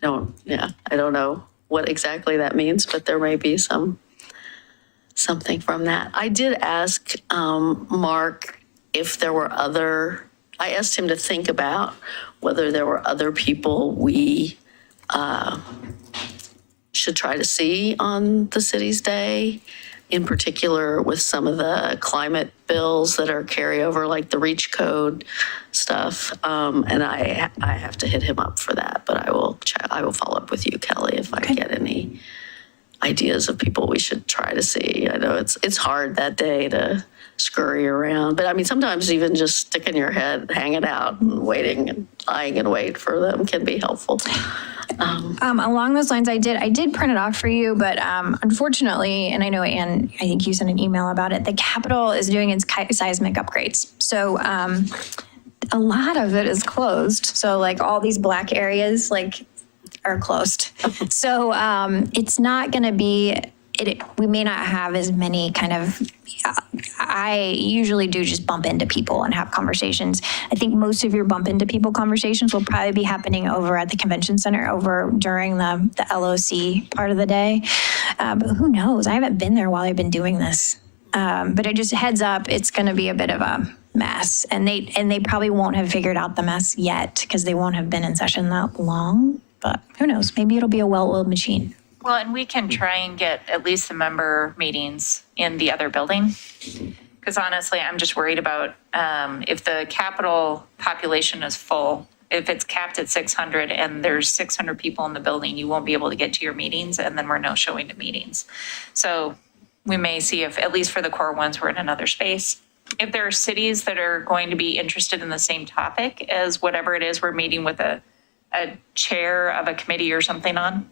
don't know what exactly that means, but there may be something from that. I did ask Mark if there were I asked him to think about whether there were other people we should try to see on the city's day, in particular with some of the climate bills that are carryover, like the REACH code stuff. And I have to hit him up for that, but I will follow up with you, Kelly, if I get any ideas of people we should try to see. I know it's hard that day to scurry around, but I mean, sometimes even just sticking your head, hanging out and waiting and lying in wait for them can be helpful. Along those lines, I did print it off for you, but unfortunately, and I know, Ann, I think you sent an email about it, the Capitol is doing its seismic upgrades. So a lot of it is closed. So like all these black areas are closed. So it's not going to be, we may not have as many kind of, I usually do just bump into people and have conversations. I think most of your bump into people conversations will probably be happening over at the convention center over during the LOC part of the day. But who knows? I haven't been there while I've been doing this. But it just heads up, it's going to be a bit of a mess. And they probably won't have figured out the mess yet because they won't have been in session that long. But who knows? Maybe it'll be a well-oiled machine. Well, and we can try and get at least the member meetings in the other building. Because honestly, I'm just worried about if the Capitol population is full If it's capped at 600 and there's 600 people in the building, you won't be able to get to your meetings, and then we're no showing to meetings. So we may see if, at least for the core ones, we're in another space. If there are cities that are going to be interested in the same topic as whatever it is we're meeting with a chair of a committee or something on,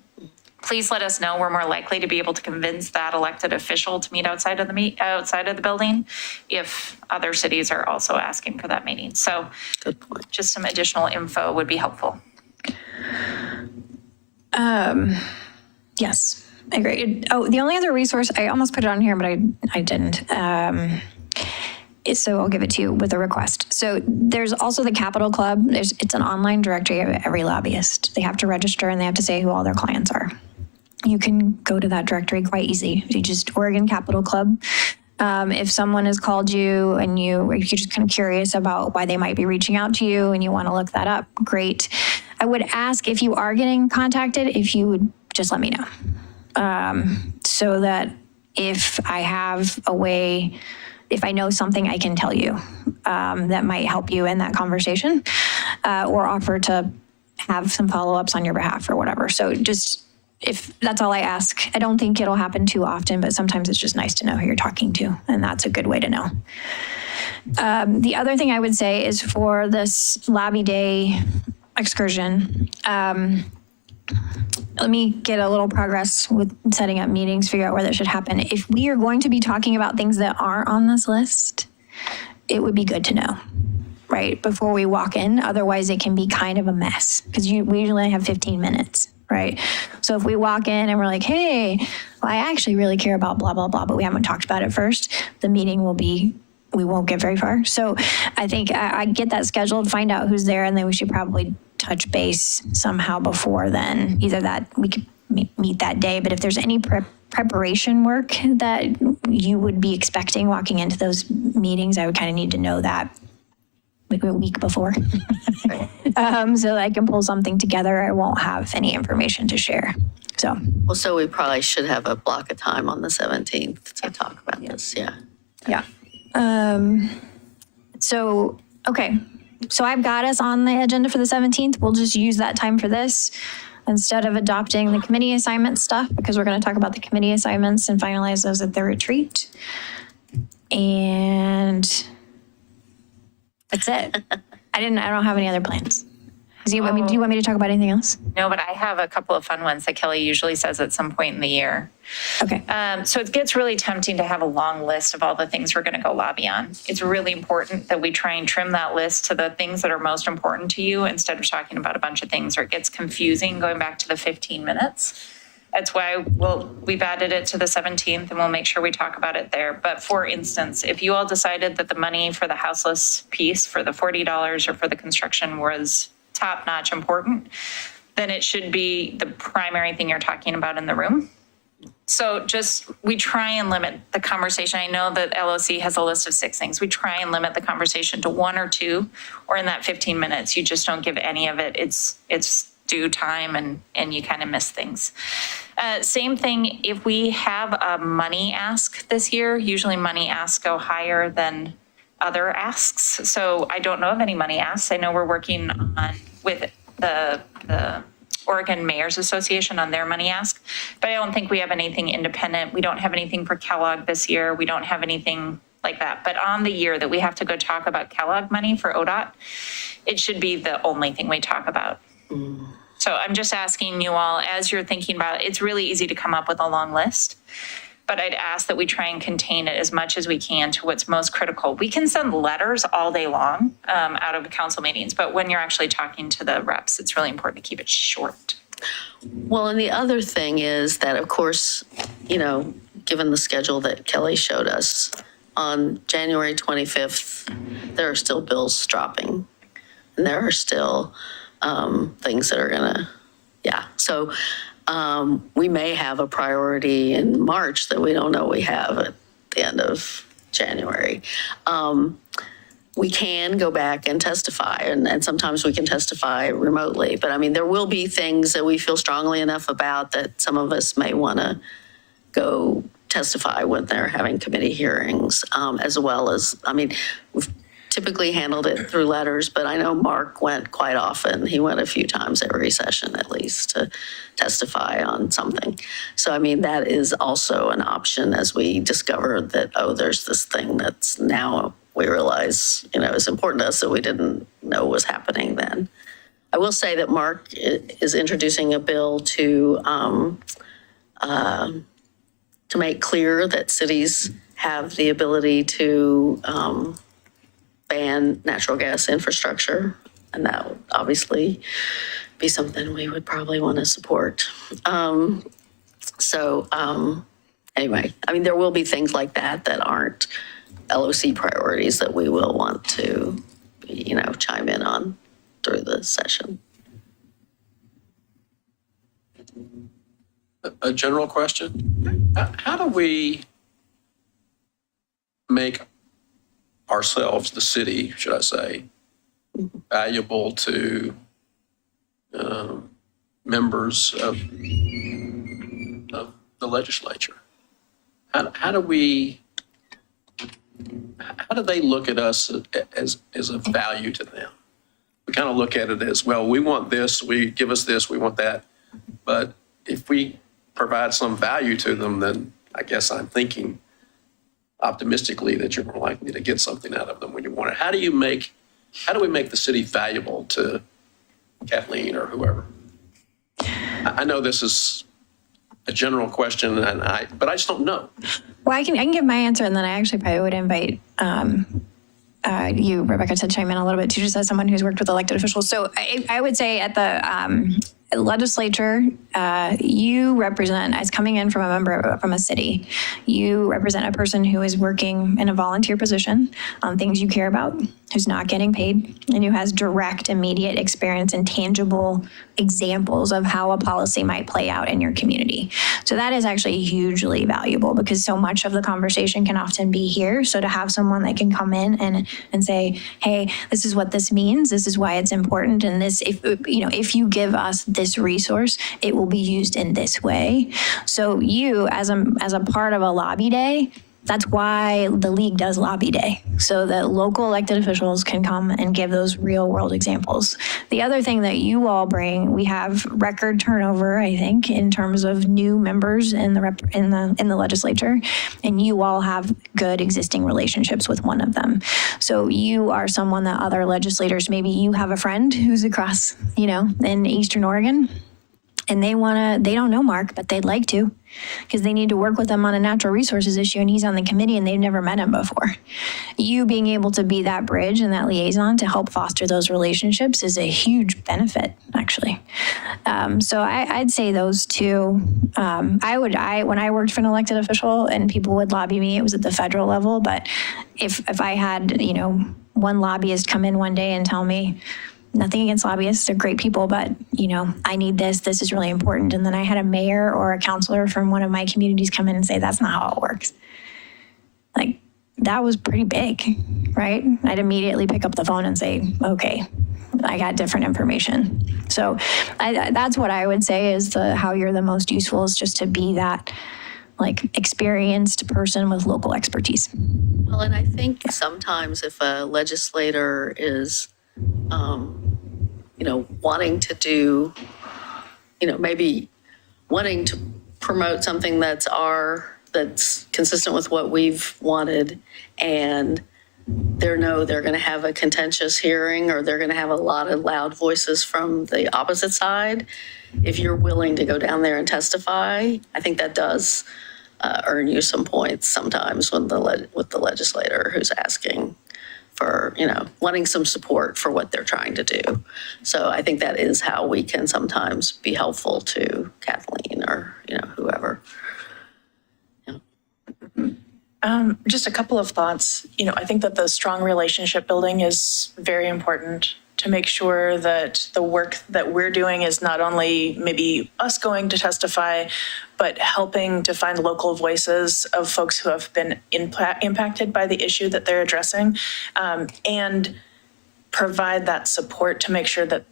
please let us know. We're more likely to be able to convince that elected official to meet outside of the building if other cities are also asking for that meeting. So just some additional info would be helpful. Yes, I agree. Oh, the only other resource, I almost put it on here, but I didn't. So I'll give it to you with a request. So there's also the Capital Club. It's an online directory of every lobbyist. They have to register and they have to say who all their clients are. You can go to that directory quite easy. You just Oregon Capital Club. If someone has called you and you're just kind of curious about why they might be reaching out to you and you want to look that up, great. I would ask if you are getting contacted, if you would just let me know. So that if I have a way, if I know something, I can tell you that might help you in that conversation or offer to have some follow-ups on your behalf or whatever. So just, if that's all I ask. I don't think it'll happen too often, but sometimes it's just nice to know who you're talking to, and that's a good way to know. The other thing I would say is for this lobby day excursion, let me get a little progress with setting up meetings, figure out where that should happen. If we are going to be talking about things that aren't on this list, it would be good to know, right, before we walk in. Otherwise, it can be kind of a mess because we usually have 15 minutes, right? So if we walk in and we're like, hey, well, I actually really care about blah, blah, blah, but we haven't talked about it first, the meeting will be, we won't get very far. So I think I get that scheduled, find out who's there, and then we should probably touch base somehow before then. Either that we could meet that day, but if there's any preparation work that you would be expecting walking into those meetings, I would kind of need to know that like a week before. So that I can pull something together. I won't have any information to share. So. Well, so we probably should have a block of time on the 17th to talk about this. Yeah. Yeah. So, okay. So I've got us on the agenda for the 17th. We'll just use that time for this instead of adopting the committee assignment stuff, because we're going to talk about the committee assignments and finalize those at the retreat. And that's it. I don't have any other plans. Do you want me to talk about anything else? No, but I have a couple of fun ones that Kelly usually says at some point in the year. Okay. So it gets really tempting to have a long list of all the things we're going to go lobby on. It's really important that we try and trim that list to the things that are most important to you instead of talking about a bunch of things, or it gets confusing going back to the 15 minutes. That's why we've added it to the 17th, and we'll make sure we talk about it there. But for instance, if you all decided that the money for the houseless piece for the $40 or for the construction was top-notch important, then it should be the primary thing you're talking about in the room. So we try and limit the conversation. I know that LOC has a list of 6 things. We try and limit the conversation to 1 or 2, or in that 15 minutes, you just don't give any of it. It's due time and you kind of miss things. Same thing, if we have a money ask this year, usually money asks go higher than other asks. So I don't know of any money asks. I know we're working on with the Oregon Mayor's Association on their money ask, but I don't think we have anything independent. We don't have anything for Kellogg this year. We don't have anything like that. But on the year that we have to go talk about Kellogg money for ODOT, it should be the only thing we talk about. So I'm just asking you all, as you're thinking about it, it's really easy to come up with a long list, but I'd ask that we try and contain it as much as we can to what's most critical. We can send letters all day long out of council meetings, but when you're actually talking to the reps, it's really important to keep it short. Well, and the other thing is that, of course, given the schedule that Kelly showed us, on January 25th, there are still bills dropping, and there are still things that are gonna, So we may have a priority in March that we don't know we have at the end of January. We can go back and testify, and sometimes we can testify remotely. But I mean, there will be things that we feel strongly enough about that some of us may want to go testify when they're having committee hearings, as well as, we've typically handled it through letters, but I know Mark went quite often. He went a few times every session at least to testify on something. So, I mean, that is also an option as we discover that, oh, there's this thing that's now we realize, is important to us that we didn't know was happening then. I will say that Mark is introducing a bill to make clear that cities have the ability to ban natural gas infrastructure, and that would obviously be something we would probably want to support. Anyway, I mean, there will be things like that that aren't LOC priorities that we will want to, chime in on through the session. A general question. How do we make ourselves, the city, should I say, valuable to members of the legislature? How do they look at us as a value to them? We kind of look at it as, well, we want this, give us this, we want that. But if we provide some value to them, then I guess I'm thinking optimistically that you're more likely to get something out of them when you want it. How do we make the city valuable to Kathleen or whoever? I know this is a general question, but I just don't know. Well, I can give my answer, and then I actually probably would invite you, Rebecca, to chime in a little bit too, just as someone who's worked with elected officials. So I would say at the legislature, you represent, as coming in from a member from a city, you represent a person who is working in a volunteer position on things you care about, who's not getting paid, and who has direct, immediate experience and tangible examples of how a policy might play out in your community. So that is actually hugely valuable because so much of the conversation can often be here. So to have someone that can come in and say, hey, this is what this means, this is why it's important, and this, if you give us this resource, it will be used in this way. So you, as a part of a lobby day, that's why the league does lobby day, so that local elected officials can come and give those real world examples. The other thing that you all bring, we have record turnover, I think, in terms of new members in the legislature, and you all have good existing relationships with one of them. So you are someone that other legislators, maybe you have a friend who's across, in Eastern Oregon, and they don't know Mark, but they'd like to, because they need to work with him on a natural resources issue, and he's on the committee and they've never met him before. You being able to be that bridge and that liaison to help foster those relationships is a huge benefit, actually. So I'd say those two. When I worked for an elected official and people would lobby me, it was at the federal level, but if I had, one lobbyist come in one day and tell me, nothing against lobbyists, they're great people, but, I need this is really important. And then I had a mayor or a counselor from one of my communities come in and say, that's not how it works. Like, that was pretty big, right? I'd immediately pick up the phone and say, okay, I got different information. So that's what I would say is how you're the most useful, is just to be that experienced person with local expertise. Well, and I think sometimes if a legislator is wanting to do, maybe wanting to promote something that's consistent with what we've wanted, and they're going to have a contentious hearing, or they're going to have a lot of loud voices from the opposite side. If you're willing to go down there and testify, I think that does earn you some points sometimes with the legislator who's asking for, wanting some support for what they're trying to do. So I think that is how we can sometimes be helpful to Kathleen or, whoever. Just a couple of thoughts. I think that the strong relationship building is very important to make sure that the work that we're doing is not only maybe us going to testify, but helping to find local voices of folks who have been impacted by the issue that they're addressing. And provide that support to make sure that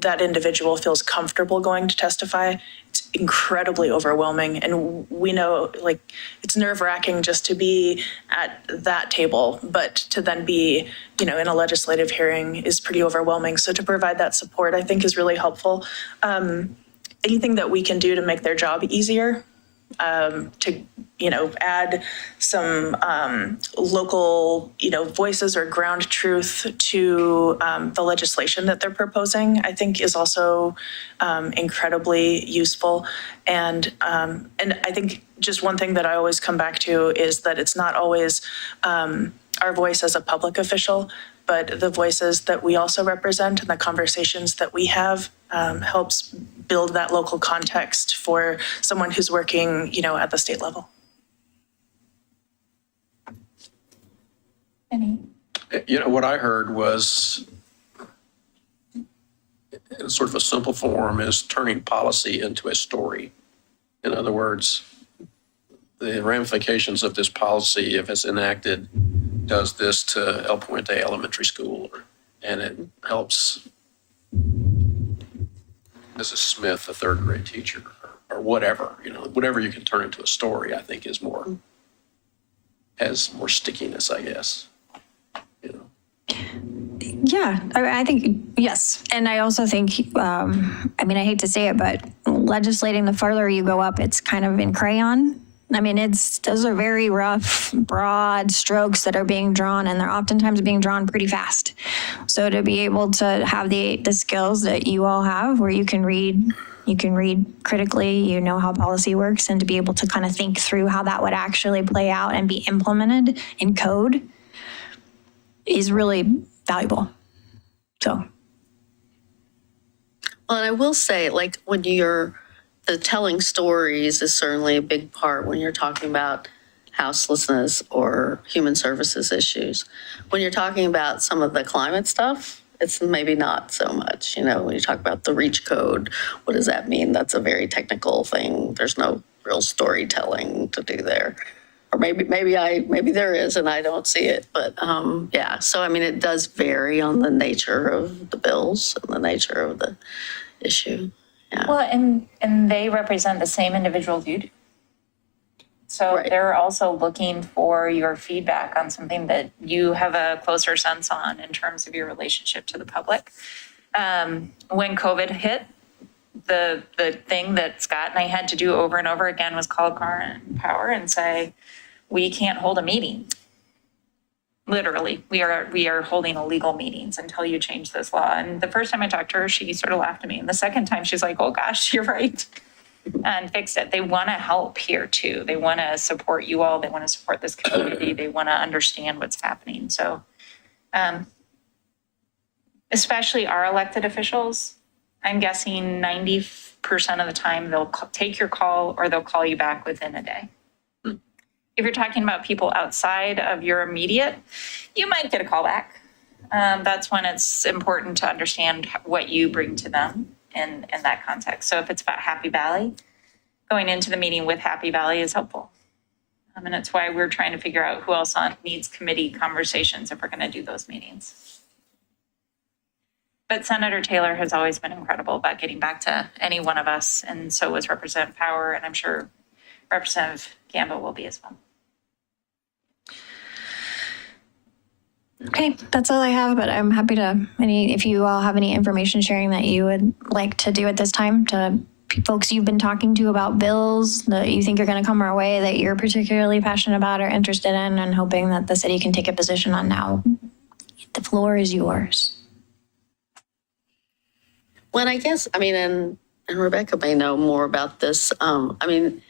that individual feels comfortable going to testify, it's incredibly overwhelming. And we know, like, it's nerve-wracking just to be at that table, but to then be, in a legislative hearing is pretty overwhelming. So to provide that support, I think, is really helpful. Anything that we can do to make their job easier, to, add some local, voices or ground truth to the legislation that they're proposing, I think is also incredibly useful. And I think just one thing that I always come back to is that it's not always our voice as a public official, but the voices that we also represent and the conversations that we have helps build that local context for someone who's working, at the state level. What I heard was, in sort of a simple form, is turning policy into a story. In other words, the ramifications of this policy, if it's enacted, does this to El Puente Elementary School, and it helps Mrs. Smith, a third grade teacher, or whatever, whatever you can turn into a story, I think has more stickiness, I guess. Yeah, I think, yes. And I also think, I hate to say it, but legislating, the farther you go up, it's kind of in crayon. Those are very rough, broad strokes that are being drawn, and they're oftentimes being drawn pretty fast. So to be able to have the skills that you all have, where you can read critically, how policy works, and to be able to kind of think through how that would actually play out and be implemented in code is really valuable. So. Well, and I will say, like, the telling stories is certainly a big part when you're talking about houselessness or human services issues. When you're talking about some of the climate stuff, it's maybe not so much. When you talk about the REACH code, what does that mean? That's a very technical thing. There's no real storytelling to do there. Or maybe there is and I don't see it. But yeah, so it does vary on the nature of the bills and the nature of the issue. Yeah. Well, and they represent the same individuals you do. So Right. They're also looking for your feedback on something that you have a closer sense on in terms of your relationship to the public. When COVID hit, the thing that Scott and I had to do over and over again was call Karen Power and say, we can't hold a meeting. Literally, we are holding illegal meetings until you change this law. And the first time I talked to her, she sort of laughed at me. And the second time she's like, oh gosh, you're right. And fixed it. They want to help here too. They want to support you all. They want to support this community. They want to understand what's happening. So, especially our elected officials, I'm guessing 90% of the time they'll take your call or they'll call you back within a day. If you're talking about people outside of your immediate, you might get a call back. That's when it's important to understand what you bring to them in that context. So if it's about Happy Valley, going into the meeting with Happy Valley is helpful. And it's why we're trying to figure out who else needs committee conversations if we're going to do those meetings. But Senator Taylor has always been incredible about getting back to any one of us, and so was Representative Power, and I'm sure Representative Gamble will be as well. Okay, that's all I have, but I'm happy to, if you all have any information sharing that you would like to do at this time to folks you've been talking to about bills that you think are going to come our way that you're particularly passionate about or interested in, and hoping that the city can take a position on now. The floor is yours. Well, I guess, and Rebecca may know more about this. In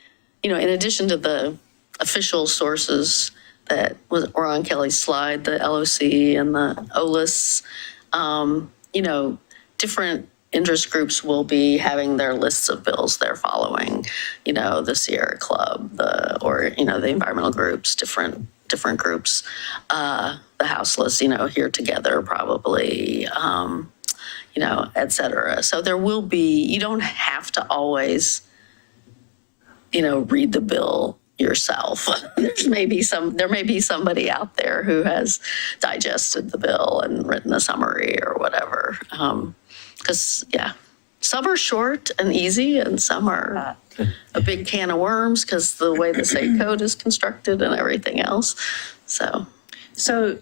addition to the official sources that were on Kelly's slide, the LOC and the OLIS, different interest groups will be having their lists of bills they're following, the Sierra Club, the environmental groups, different groups, the houseless, Here Together probably, et cetera. So there will be, you don't have to always, read the bill yourself. There may be somebody out there who has digested the bill and written a summary or whatever. Because, some are short and easy, and some are a big can of worms because the way the state code is constructed and everything else. So,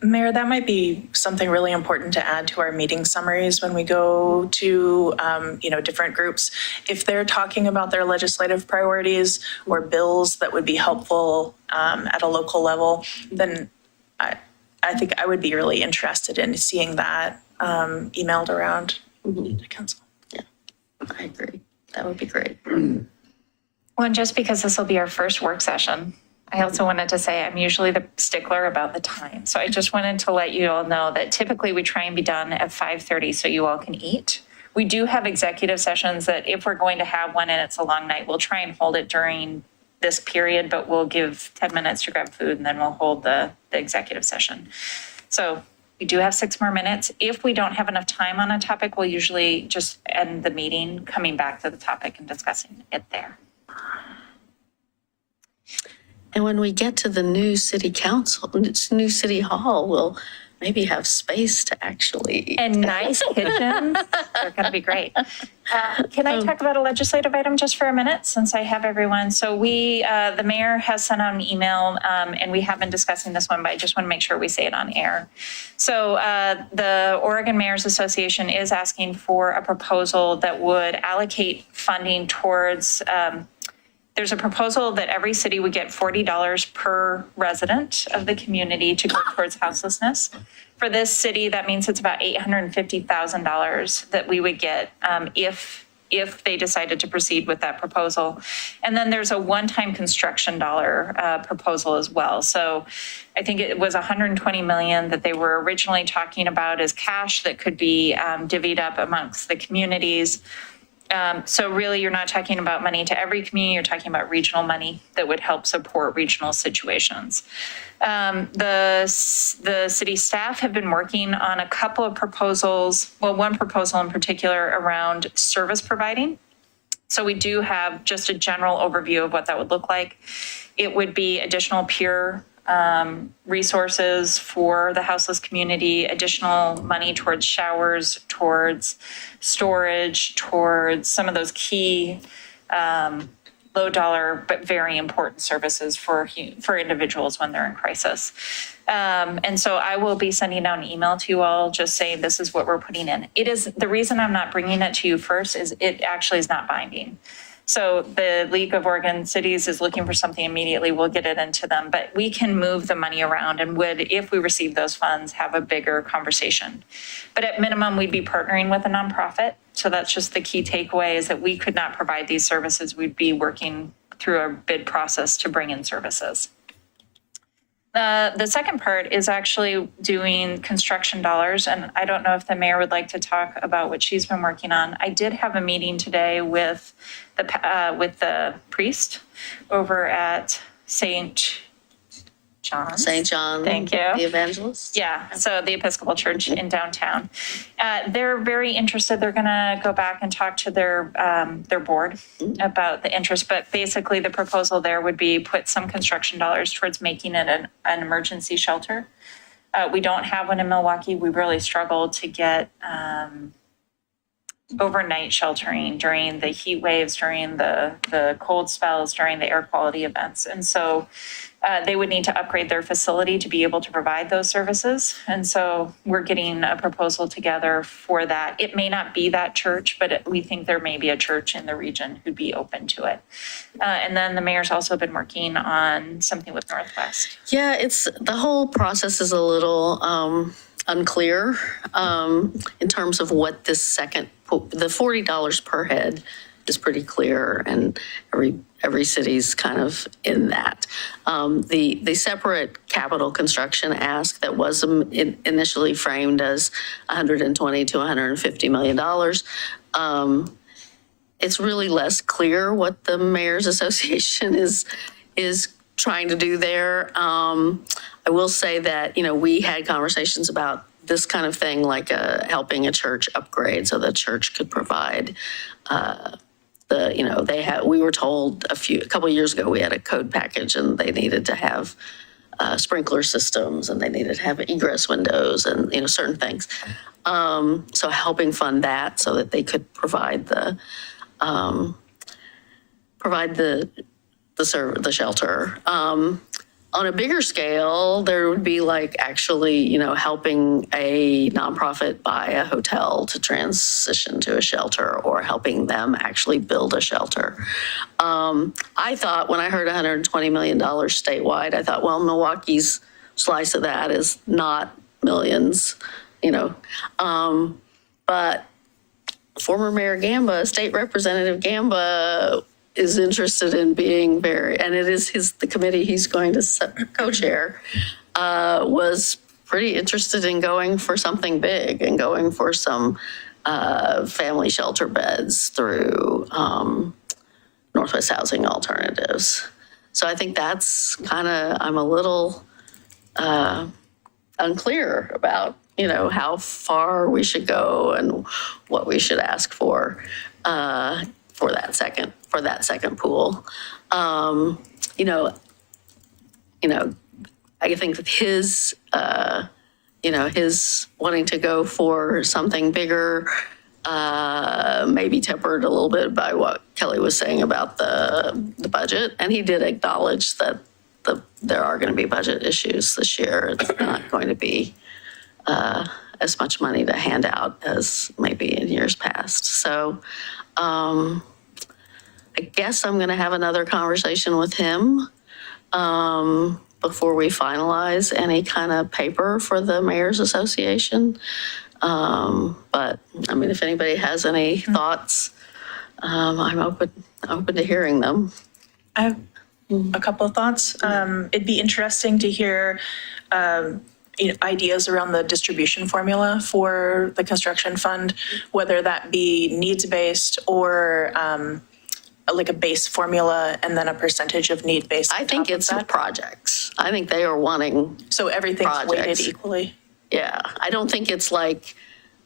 Mayor, that might be something really important to add to our meeting summaries when we go to, different groups. If they're talking about their legislative priorities or bills that would be helpful at a local level, then I think I would be really interested in seeing that emailed around the council. Yeah, I agree. That would be great. Well, and just because this will be our first work session, I also wanted to say I'm usually the stickler about the time. So I just wanted to let you all know that typically we try and be done at 5:30 so you all can eat. We do have executive sessions that if we're going to have one and it's a long night, we'll try and hold it during this period, but we'll give 10 minutes to grab food and then we'll hold the executive session. So we do have 6 more minutes. If we don't have enough time on a topic, we'll usually just end the meeting coming back to the topic and discussing it there. And when we get to the new city council, new city hall, we'll maybe have space to actually eat. And nice kitchens, they're going to be great. Can I talk about a legislative item just for a minute, since I have everyone? So the mayor has sent out an email, and we have been discussing this one, but I just want to make sure we say it on air. So the Oregon Mayors Association is asking for a proposal that would allocate funding towards there's a proposal that every city would get $40 per resident of the community to go towards houselessness. For this city, that means it's about $850,000 that we would get if they decided to proceed with that proposal. And then there's a one-time construction dollar proposal as well. So I think it was $120 million that they were originally talking about as cash that could be divvied up amongst the communities. So really, you're not talking about money to every community, you're talking about regional money that would help support regional situations. The city staff have been working on a couple of proposals, well, one proposal in particular around service providing. So we do have just a general overview of what that would look like. It would be additional peer resources for the houseless community, additional money towards showers, towards storage, towards some of those key low dollar but very important services for individuals when they're in crisis. And so I will be sending out an email to you all just saying this is what we're putting in. It is the reason I'm not bringing it to you first is it actually is not binding. So the League of Oregon Cities is looking for something immediately. We'll get it into them, but we can move the money around and would, if we receive those funds, have a bigger conversation. But at minimum, we'd be partnering with a nonprofit. So that's just the key takeaway is that we could not provide these services. We'd be working through a bid process to bring in services. The second part is actually doing construction dollars, and I don't know if the mayor would like to talk about what she's been working on. I did have a meeting today with the priest over at St. John's. St. John. Thank you. The evangelist. Yeah, so the Episcopal Church in downtown. They're very interested. They're going to go back and talk to their board about the interest. But basically, the proposal there would be put some construction dollars towards making it an emergency shelter. We don't have one in Milwaukie. We really struggled to get overnight sheltering during the heat waves, during the cold spells, during the air quality events. And so they would need to upgrade their facility to be able to provide those services. And so we're getting a proposal together for that. It may not be that church, but we think there may be a church in the region who'd be open to it. And then the mayor's also been working on something with Northwest. Yeah, the whole process is a little unclear in terms of what this the $40 per head is pretty clear, and every city's kind of in that. The separate capital construction ask that was initially framed as $120 to $150 million. It's really less clear what the Mayor's Association is trying to do there. I will say that, we had conversations about this kind of thing, like helping a church upgrade so the church could provide we were told a couple of years ago, we had a code package and they needed to have sprinkler systems and they needed to have egress windows and, certain things. So helping fund that so that they could provide the shelter. On a bigger scale, there would be like actually, helping a nonprofit buy a hotel to transition to a shelter or helping them actually build a shelter. I thought when I heard $120 million statewide, I thought, well, Milwaukee's slice of that is not millions, but former Mayor Gamba, State Representative Gamba, is interested in being and it is the committee he's going to co-chair, was pretty interested in going for something big and going for some family shelter beds through Northwest Housing Alternatives. So I think that's I'm a little unclear about, how far we should go and what we should ask for that second pool. I think that his wanting to go for something bigger, maybe tempered a little bit by what Kelly was saying about the budget. And he did acknowledge that there are going to be budget issues this year. It's not going to be as much money to hand out as maybe in years past. So I guess I'm going to have another conversation with him before we finalize any kind of paper for the Mayor's Association. But I mean, if anybody has any thoughts, I'm open to hearing them. I have a couple of thoughts. It'd be interesting to hear ideas around the distribution formula for the construction fund, whether that be needs-based or like a base formula and then a percentage of need-based. I think it's projects. I think they are wanting. So everything's weighted projects. equally. Yeah, I don't think it's like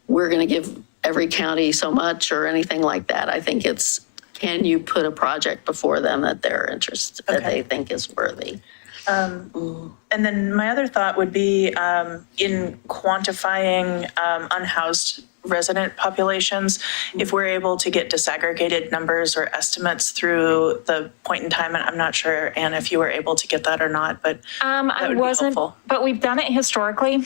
we're going to give every county so much or anything like that. I think it's, can you put a project before them that they're interested, that they think is worthy? And then my other thought would be in quantifying unhoused resident populations, if we're able to get disaggregated numbers or estimates through the point in time, and I'm not sure, Anna, if you were able to get that or not, but I wasn't, but we've done it historically.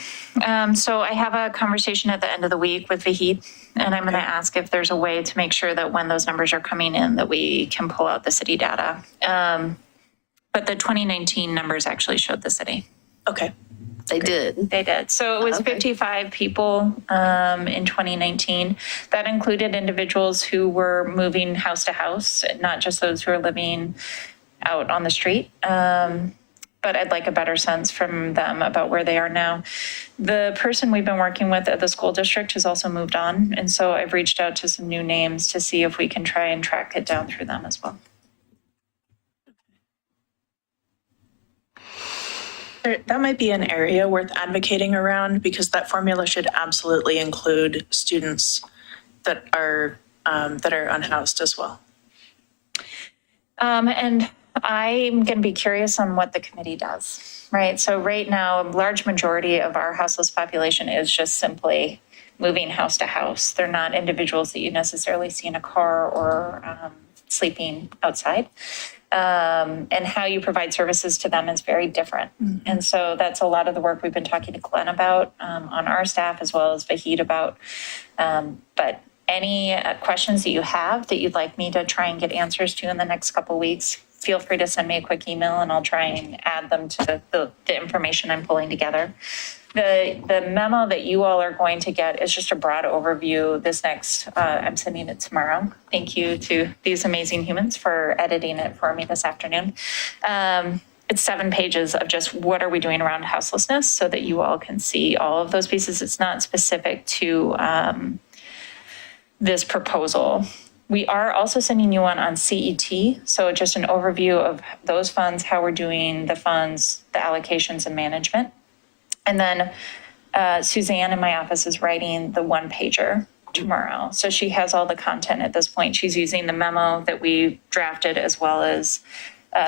So I have a conversation at the end of the week with Vahid, and I'm going to ask if there's a way to make sure that when those numbers are coming in, that we can pull out the city data. But the 2019 numbers actually showed the city. Okay. They did. They did. So it was 55 people in 2019. That included individuals who were moving house to house, not just those who are living out on the street. But I'd like a better sense from them about where they are now. The person we've been working with at the school district has also moved on. And so I've reached out to some new names to see if we can try and track it down through them as well. That might be an area worth advocating around, because that formula should absolutely include students that are unhoused as well. And I'm going to be curious on what the committee does, right? So right now, a large majority of our houseless population is just simply moving house to house. They're not individuals that you necessarily see in a car or sleeping outside. And how you provide services to them is very different. Mm-hmm. And so that's a lot of the work we've been talking to Glenn about on our staff, as well as Vahid about. But any questions that you have that you'd like me to try and get answers to in the next couple of weeks, feel free to send me a quick email and I'll try and add them to the information I'm pulling together. The memo that you all are going to get is just a broad overview. This next, I'm sending it tomorrow. Thank you to these amazing humans for editing it for me this afternoon. It's 7 pages of just what are we doing around houselessness so that you all can see all of those pieces. It's not specific to this proposal. We are also sending you one on CET. So just an overview of those funds, how we're doing the funds, the allocations and management. And then Suzanne in my office is writing the 1-pager tomorrow. So she has all the content at this point. She's using the memo that we drafted as well as.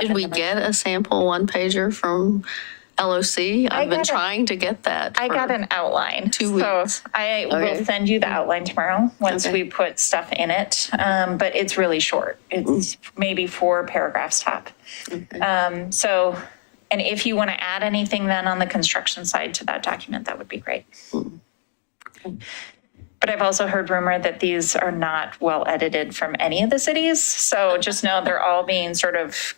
Did we get a sample one pager from LOC? I've been got a- trying to get that. I got for- an outline. 2 weeks. So I Okay. will send you the outline tomorrow once Okay. we put stuff in it. But it's really short. It's maybe 4 paragraphs top. So, and if you want to add anything then on the construction side to that document, that would be great. But I've also heard rumor that these are not well edited from any of the cities. So just know they're all being sort of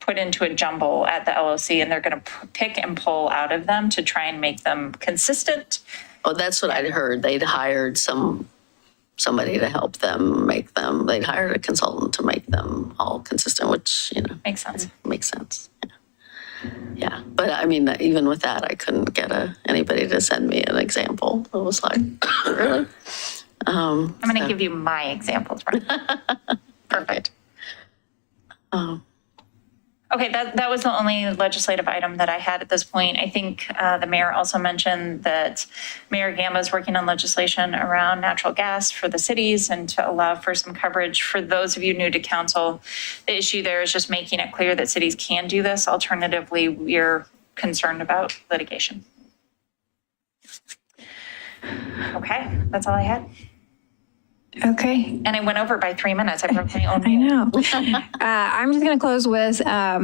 put into a jumble at the LOC, and they're going to pick and pull out of them to try and make them consistent. Oh, that's what I'd heard. They'd hired somebody to help them make them. They'd hired a consultant to make them all consistent, which, Makes sense. makes sense. Yeah. But I mean, even with that, I couldn't get anybody to send me an example. It was like, really? I'm going to give you my examples. Perfect. Okay, that was the only legislative item that I had at this point. I think the mayor also mentioned that Mayor Gamba is working on legislation around natural gas for the cities and to allow for some coverage. For those of you new to council, the issue there is just making it clear that cities can do this. Alternatively, we're concerned about litigation. Okay, that's all I had. Okay. And I went over by 3 minutes. I broke my own I rule. know. I'm just going to close with, I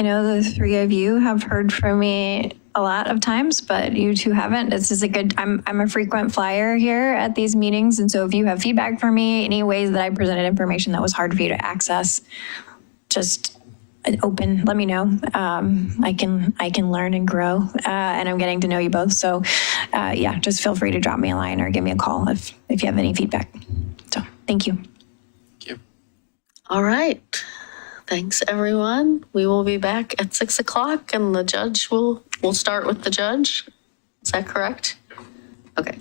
know the 3 of you have heard from me a lot of times, but you 2 haven't. This is a good, I'm a frequent flyer here at these meetings. And so if you have feedback for me, any ways that I presented information that was hard for you to access, just open, let me know. I can learn and grow, and I'm getting to know you both. So yeah, just feel free to drop me a line or give me a call if you have any feedback. So thank you. Thank you. All right. Thanks, everyone. We will be back at 6 o'clock and the judge we'll start with the judge. Is that correct? Okay.